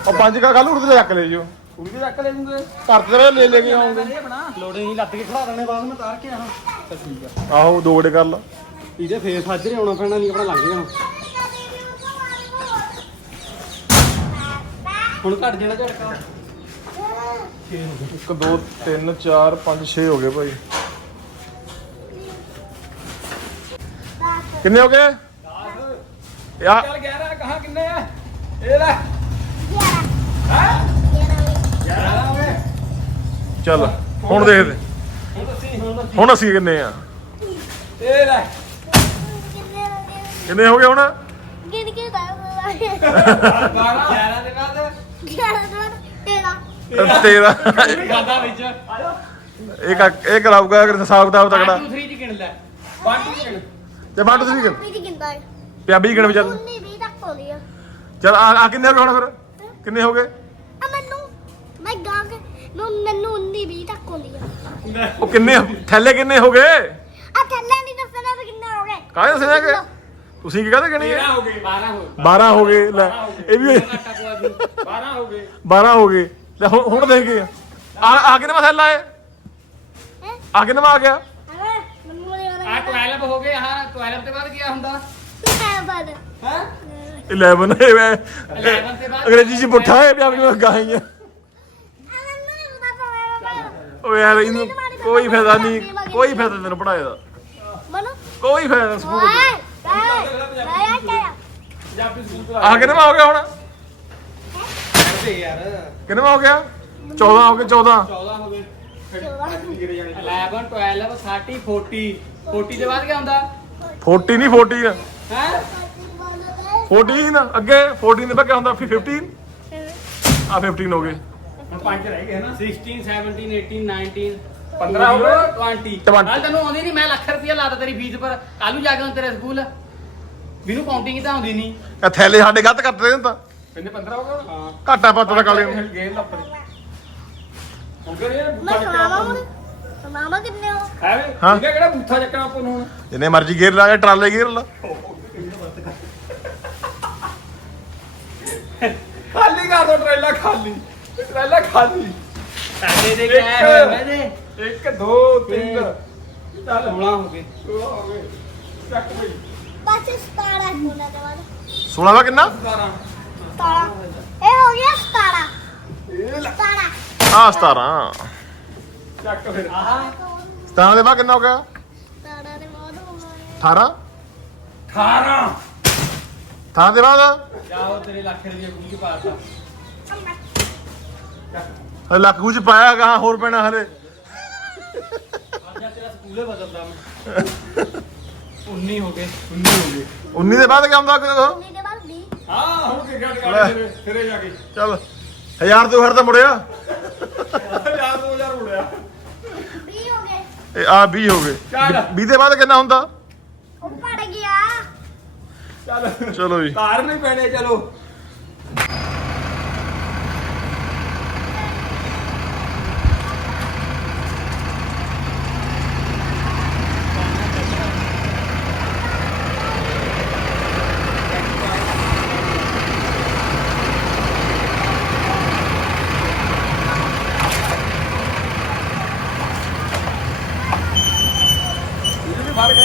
ਉਹ ਪੰਜ ਕਾ ਕੱਲ ਉੱਠਦੇ ਚੱਕ ਲੈ ਜਿਓ। ਤੇ ਰੱਖ ਲੈ ਜੂਗੇ। ਘਰ ਤੇ ਤੇਰੇ ਲੈ ਲੈ ਕੇ ਆਉਂਗੇ ਲੋੜੇ ਨਹੀਂ ਲੱਤ ਕੇ ਖੜਾ ਦੇਣੇ ਬਾਅਦ ਮੈਂ ਤਾਰ ਕੇ ਆਹਾਂ ਤਾਂ ਠੀਕ ਆ। ਆਹੋ ਦੋ ਗੜੇ ਕਰ ਲਾ। ਇਹਦੇ ਫੇਰ ਸਾਜਰੇ ਆਉਣਾ ਪੈਣਾ ਨਹੀਂ ਆਪਣਾ ਲੰਘ ਜਾਣਾ ਹੁਣ ਘਟ ਜਿਹੜਾ ਝਟਕਾ। 1 2 3 4 5 6 ਹੋ ਗਏ ਭਾਈ। ਕਿੰਨੇ ਹੋ ਗਏ? ਯਾ ਚੱਲ 11 ਕਹਾ ਕਿੰਨੇ ਆ? ਇਹ ਲੈ। ਹੈ? 11 ਹੋ ਗਏ ਚੱਲ ਹੁਣ ਦੇਖਦੇ। ਹੁਣ ਦੱਸੀ ਹੁਣ ਦੱਸੀ ਹੁਣ ਅਸੀਂ ਕਿੰਨੇ ਆ? ਇਹ ਲੈ। ਕਿੰਨੇ ਹੋ ਗਏ ਹੁਣ? ਗਿਣ ਕੇ ਦਾ 12 11 ਦੇ ਬਾਅਦ 11 ਦਾ ਤੇਰਾ। ਇਹ ਤੇਰਾ। ਗਾਦਾ ਵਿੱਚ। ਇਹ ਕਾ ਇਹ ਕਰਾਊਗਾ ਅਗਰ ਹਿਸਾਬ ਕਿਤਾਬ ਤਕੜਾ। 2 3 ਚ ਗਿਣ ਲੈ। ਤੇ ਬਾਟ ਤੁਸੀਂ ਵੀ ਹੈ ਗਣ। ਚੱਲ। 19 20 ਤੱਕ ਹੋ ਲਿਆ ਚੱਲ ਆ ਆ ਕਿੰਨੇ ਹੋ ਗਏ ਹੁਣ ਫਿਰ? ਕਿੰਨੇ ਹੋ ਗਏ? ਆ ਮੈਨੂੰ। ਮੈਂ ਗਾ ਕੇ ਮੈਂ ਮੈਨੂੰ 19 20 ਤੱਕ ਹੁੰਦੀ ਆ। ਉਹ ਕਿੰਨੇ ਥੈਲੇ ਕਿੰਨੇ ਹੋ ਗਏ? ਆ ਥੱਲੇ ਨਹੀਂ ਦੱਸਣਾ ਵੀ ਕਿੰਨੇ ਹੋ ਗਏ। ਕਾਹਦੇ ਦੱਸਣਾਗੇ ਤੁਸੀਂ ਕੀ ਕਹਦੇ ਗਣੀ? 13 ਹੋ ਗਏ 12 ਹੋ 12 ਹੋ ਗਏ ਲੈ। ਇਹ ਵੀ ਘਾਟਾ ਕੋਈ ਨਹੀਂ 12 ਹੋ ਗਏ। 12 ਹੋ ਗਏ। ਲੈ ਹੁਣ ਹੁਣ ਦੇਖ ਗਏ ਆ ਆ ਕਿੰਨਾ ਹੈ ਹੈ? ਆ ਕਿੰਨਾ ਆ ਗਿਆ? ਆ 12 ਹੋ ਗਏ ਆਹ 12 ਤੇ ਬਾਅਦ ਕੀ ਹੁੰਦਾ। ਹੈ ਬਦ ਹੈ? 11 ਇਹ ਮੈਂ 11 ਤੇ ਬਾਅਦ ਅੰਗਰੇਜ਼ੀ ਚ ਪੁੱਠਾ ਹੈ ਓ ਯਾਰ ਇਹਨੂੰ ਕੋਈ ਫਾਇਦਾ ਨਹੀਂ ਕੋਈ ਫਾਇਦਾ ਤੈਨੂੰ ਪੜਾਏ ਦਾ। ਮਨੂ? ਕੋਈ ਫਾਇਦਾ ਨਹੀਂ ਸਕੂਲ ਪੰਜਾਬੀ ਚਲਾ ਆ ਕਿੰਨਾ ਹੋ ਗਿਆ ਹੁਣ? ਦੇ ਯਾਰ। ਕਿੰਨਾ ਹੋ ਗਿਆ? 14 ਹੋ ਗਏ 14 14 ਹੋ ਗਏ। ਫਿਰ ਗਿਰੇ ਜਾਣੇ 11 12 30 40 40 ਦੇ ਬਾਅਦ ਕੀ ਹੁੰਦਾ? 40 ਨਹੀਂ 14 ਹੈ? 14 ਅੱਗੇ 14 ਦੇ ਬਾਅਦ ਕੀ ਹੁੰਦਾ? ਫਿਰ 15 ਆ 15 ਹੋ ਗਏ। ਹੁਣ ਪੰਜ ਰਹਿ ਗਏ ਨਾ। 16 17 18 19 15 ਹੋ ਗਏ? 20 20 ਨਾਲ ਤੈਨੂੰ ਆਉਂਦੀ ਨਹੀਂ ਮੈਂ ਲੱਖ ਰੁਪਇਆ ਲਾਤਾ ਤੇਰੀ ਫੀਸ ਪਰ। ਕੱਲੂ ਜਾ ਕੇ ਤੇਰੇ ਸਕੂਲ। ਮੈਨੂੰ ਕਾਊਂਟਿੰਗ ਤਾਂ ਆਉਂਦੀ ਨਹੀਂ। ਇਹ ਥੈਲੇ ਸਾਡੇ ਗੱਤ ਕੱਟ ਰਹੇ ਨੇ ਤਾਂ। ਕਿੰਨੇ 15 ਹੋ ਗਏ ਹਾਂ। ਘਾਟਾ ਪਾਤਾ ਦਾ ਕਾਲੇ ਗੇਰ ਲਾ ਕੇ ਟਰਾਲੇ ਖਾਲੀ ਕਰ ਦੋ ਟਰੇਲਾ ਖਾਲੀ। ਟਰੇਲਾ ਖਾਲੀ। ਸਾਡੇ ਦੇ ਇੱਕ। ਕਿਆ ਹੋਇਆ ਵੇ 1 2 3 ਚੱਲ ਹੁਣਾ ਹੋ ਗਏ। ਚੱਕ ਬਈ। ਬਸ 17 ਹੋਣਾ ਦਵਾਰ 16 ਦਾ ਕਿੰਨਾ? ਆ 17 ਚੱਕ ਫਿਰ। ਆਹਾ। 17 ਦੇ ਬਾਅਦ ਕਿੰਨਾ ਹੋ ਗਿਆ? 17 ਦੇ ਬਾਅਦ ਹੋ ਗਿਆ। 18 18 18 ਦੇ ਬਾਅਦ? ਜਾਓ ਤੇਰੇ ਲੱਖ ਰੁਪਏ ਗੁੰਮ ਕੇ ਪਾਇਆ ਹੋਰ ਪੈਣਾ ਹਲੇ। ਹੋ ਗਏ 19 ਹੋ ਗਏ। 19 ਦੇ ਬਾਅਦ ਕੀ ਹੁੰਦਾ 19 ਦੇ ਬਾਅਦ ਹਾਂ ਹੁਣ ਕੀ ਗੱਲ ਲੈ। ਕਰ ਤੇਰੇ ਤੇਰੇ ਜਾ ਕੇ। ਚੱਲ ਹਜ਼ਾਰ ਤੋਂ ਹਰ ਤਾਂ ਮੁੜਿਆ ਯਾਰ 2000 ਉੜਿਆ 20 ਹੋ ਗਏ। ਇਹ ਆ 20 ਹੋ ਗਏ। ਚੱਲ। 20 ਦੇ ਬਾਅਦ ਕਿੰਨਾ ਹੁੰਦਾ? ਉਹ ਪੜ ਗਿਆ। ਚੱਲ। ਚਲੋ ਜੀ। ਤਾਰ ਨਹੀਂ ਪੈਣੇ ਚਲੋ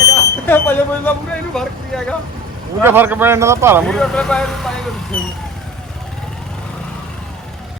ਇਹ ਵੀ ਫ਼ਰਕ ਹੈਗਾ ਵਜਨ ਫ਼ਰਕ ਨਹੀਂ ਪੈਣਾ ਇਹਨਾਂ ਦਾ ਭਾਰਾ ਮੂਰੇ